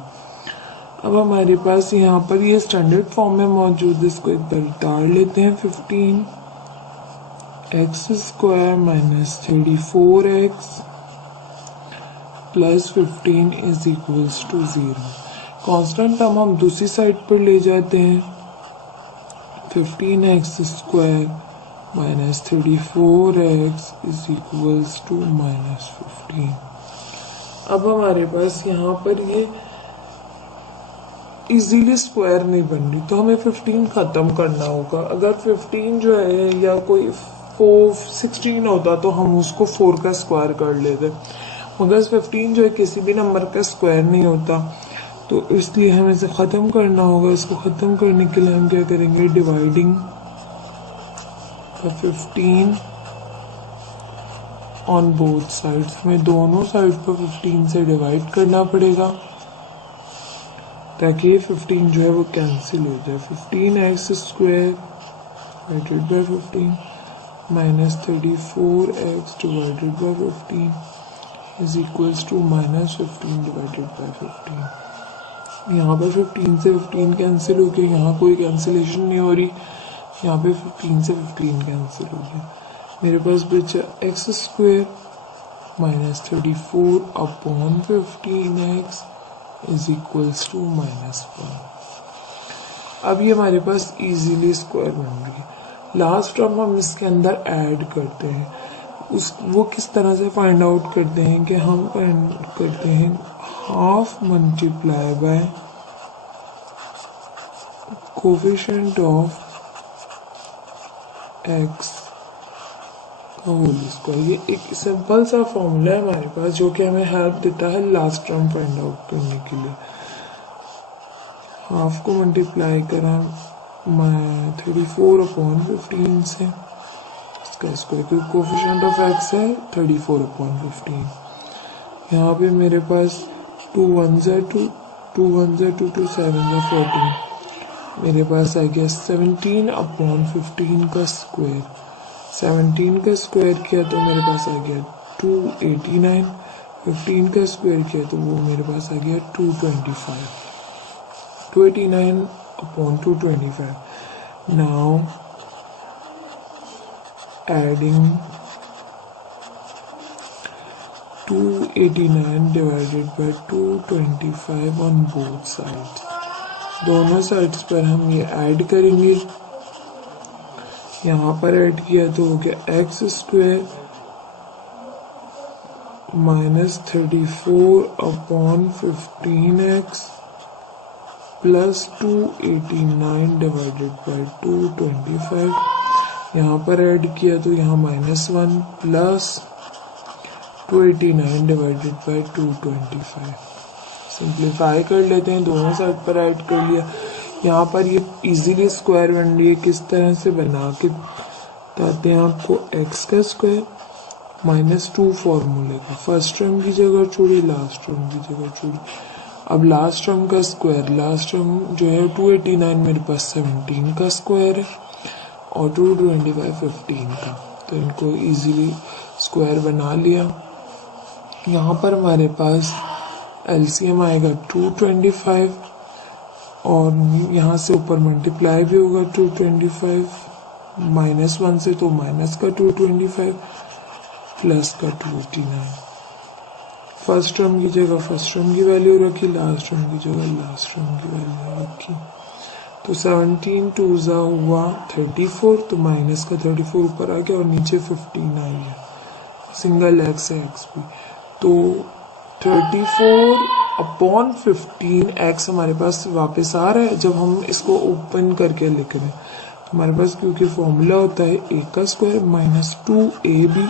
अब हमारे पास यहाँ पर ये स्टैंडर्ड फॉर्म में मौजूद है, इसको एक बार उतार लेते हैं। 15x² minus 34x plus 15 is equals to 0। Constant term हम दूसरी साइड पर ले जाते हैं, 15x² minus 34x is equals to -15। अब हमारे पास यहाँ पर ये इजीली स्क्वायर नहीं बन रही, तो हमें 15 खत्म करना होगा। अगर 15 जो है या कोई 16 होता तो हम उसको 4 का स्क्वायर कर लेते, मगर 15 जो है किसी भी नंबर का स्क्वायर नहीं होता, तो इसलिए हमें इसे ख़त्म करना होगा। इसको ख़त्म करने के लिए हम क्या करेंगे, डिवाइडिंग 15 ऑन बोथ साइड्स, में दोनों साइड पर 15 से डिवाइड करना पड़ेगा ताकि 15 जो है वो कैंसिल हो जाए। 15x² divided by 15 minus 34x divided by 15 is equals to -15 divided by 15। यहाँ पर 15 से 15 कैंसिल हो गया, यहाँ कोई कैंसिलेशन नहीं हो रही, यहाँ पे 15 से 15 कैंसिल हो गया। मेरे पास बचा x² minus 34/15x is equals to -1। अब ये हमारे पास इजीली स्क्वायर बन गई। लास्ट टर्म हम इसके अंदर ऐड करते हैं, वो किस तरह से फाइंड आउट करते हैं कि हम फाइंड करते हैं half multiply by coefficient of x का होल स्क्वायर। ये एक सिंपल सा फॉर्मूला है हमारे पास जो कि हमें हेल्प देता है लास्ट टर्म फाइंड आउट करने के लिए। हाफ को मल्टीप्लाई करा 34/15 से, इसका स्क्वायर क्योंकि कोफिशिएंट ऑफ एक्स है 34/15। यहाँ पे मेरे पास 2 1 2, 2 1 2 2 7 14, मेरे पास आ गया 17/15 का स्क्वायर। 17 का स्क्वायर किया तो मेरे पास आ गया 289, 15 का स्क्वायर किया तो वो मेरे पास आ गया 225, 289/225। Now adding 289 divided by 225 on both sides, दोनों साइड्स पर हम ये ऐड करेंगे। यहाँ पर ऐड किया तो हो गया x square minus 34/15x plus 289 divided by 225। यहाँ पर ऐड किया तो यहाँ -1 प्लस 289 डिवाइडेड बाई 225। सिंप्लीफाई कर लेते हैं, दोनों साइड पर ऐड कर लिया। यहाँ पर ये इजीली स्क्वायर बन रही है, किस तरह से बना के बताते हैं आपको। एक्स का स्क्वायर -2 फॉर्मूले का, फर्स्ट टर्म की जगह छोड़ी, लास्ट टर्म की जगह छोड़ी। अब लास्ट टर्म का स्क्वायर, लास्ट टर्म जो है 289 मेरे पास 17 का स्क्वायर है और 225 15 का, तो इनको इजीली स्क्वायर बना लिया। यहाँ पर हमारे पास एलसीएम आएगा 225 और यहाँ से ऊपर मल्टीप्लाई भी होगा 225, -1 से तो माइनस का 225 प्लस का 289। फर्स्ट टर्म की जगह फर्स्ट टर्म की वैल्यू रखी, लास्ट टर्म की जगह लास्ट टर्म की वैल्यू रखी। तो 17 2 हुआ 34, तो माइनस का 34 ऊपर आ गया और नीचे 15 आ गया, सिंगल एक्स है एक्स भी। तो 34/15 एक्स हमारे पास वापस आ रहा है जब हम इसको ओपन करके लिख रहे हैं। हमारे पास क्योंकि फॉर्मूला होता है ए का square minus 2ab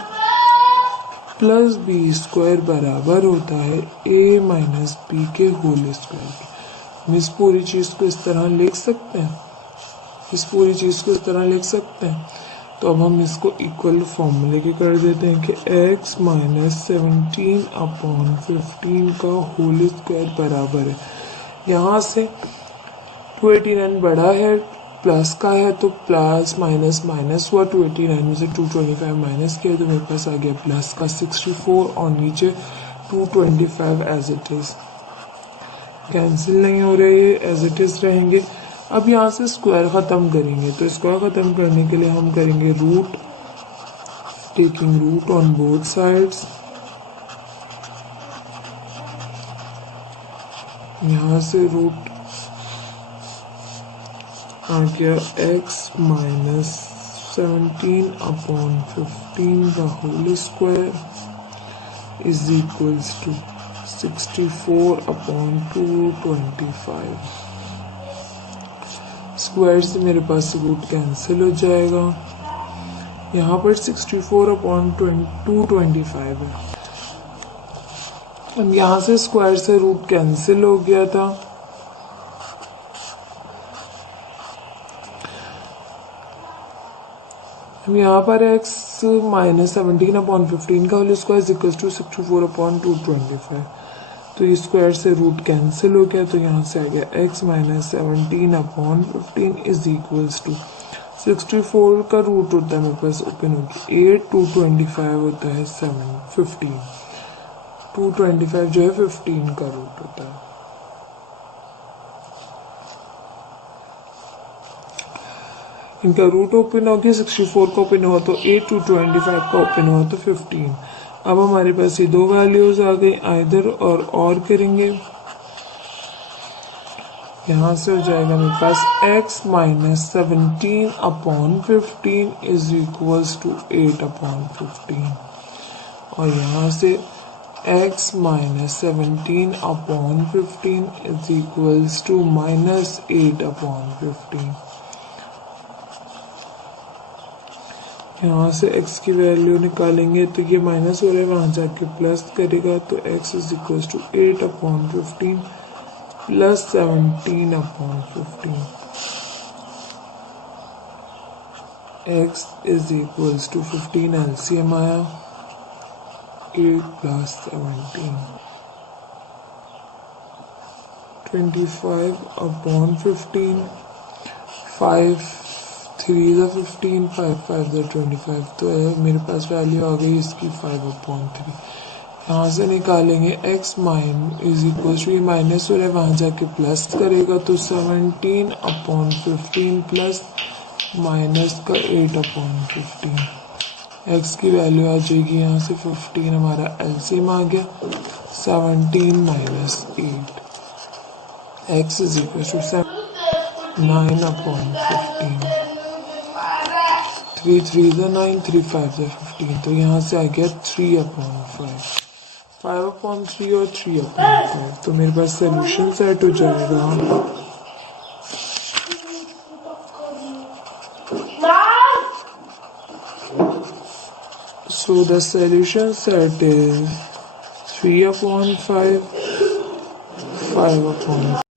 plus b square बराबर होता है a माइनस बी के होल स्क्वायर के। हम इस पूरी चीज को इस तरह लिख सकते हैं, इस पूरी चीज को इस तरह लिख सकते हैं। तो अब हम इसको इक्वल फॉर्मूले के कर देते हैं कि x माइनस 17/15 का होल स्क्वायर बराबर है, यहाँ से 289 बड़ा है प्लस का है तो प्लस माइनस माइनस हुआ, 289 में से 225 माइनस किया तो मेरे पास आ गया प्लस का 64 और नीचे 225 एज इट इज, कैंसिल नहीं हो रहे, ये एज इट इज रहेंगे। अब यहाँ से स्क्वायर खत्म करेंगे, तो स्क्वायर खत्म करने के लिए हम करेंगे root, taking root on both sides. यहाँ से रूट आ गया x माइनस 17/15 का whole square is equals to 64/225। Square से मेरे पास रूट कैंसिल हो जाएगा। यहाँ पर 64/225 है। अब यहाँ से स्क्वायर से रूट कैंसिल हो गया था, यहाँ पर x माइनस 17/15 का whole square is equal to 64/225। तो ये स्क्वायर से रूट कैंसिल हो गया, तो यहाँ से आ गया x minus 17/15 is equals to 64 का रूट होता है मेरे पास ओपन होगी 8, 225 होता है 7, 15, 225 जो है 15 का रूट होता है। इनका रूट ओपन हो गया, 64 का ओपन हुआ तो 8, 225 का ओपन हुआ तो 15। अब हमारे पास ये दो वैल्यूज आ गई, आइदर और करेंगे, यहाँ से हो जाएगा मेरे पास x minus 17/15 is equals to 8/15 और यहाँ से x minus 17/15 is equals to minus 8/15। यहाँ से x की वैल्यू निकालेंगे तो ये माइनस हो रहा है, वहाँ जाके प्लस करेगा तो x is equal to 8/15 plus 17/15। x is equal to 15 LCM आया 8 प्लस 17 25/15 5 3 15 5 5 25 तो मेरे पास वैल्यू आ गई इसकी 5/3। यहाँ से निकालेंगे x माइन इज इक्वल टू ये माइनस हो रहा है, वहाँ जाके प्लस करेगा तो 17/15 प्लस माइनस का 8/15। x की वैल्यू आ जाएगी यहाँ से 15, हमारा एलसीएम आ गया 17 minus 8। x is equal to 9/15। 3 3 9 3 5 15 तो यहाँ से आ गया 3/5 5/3 और 3/5 तो मेरे पास सोल्यूशन सेट हो जाएगा। So the solution set is 3/5 5/5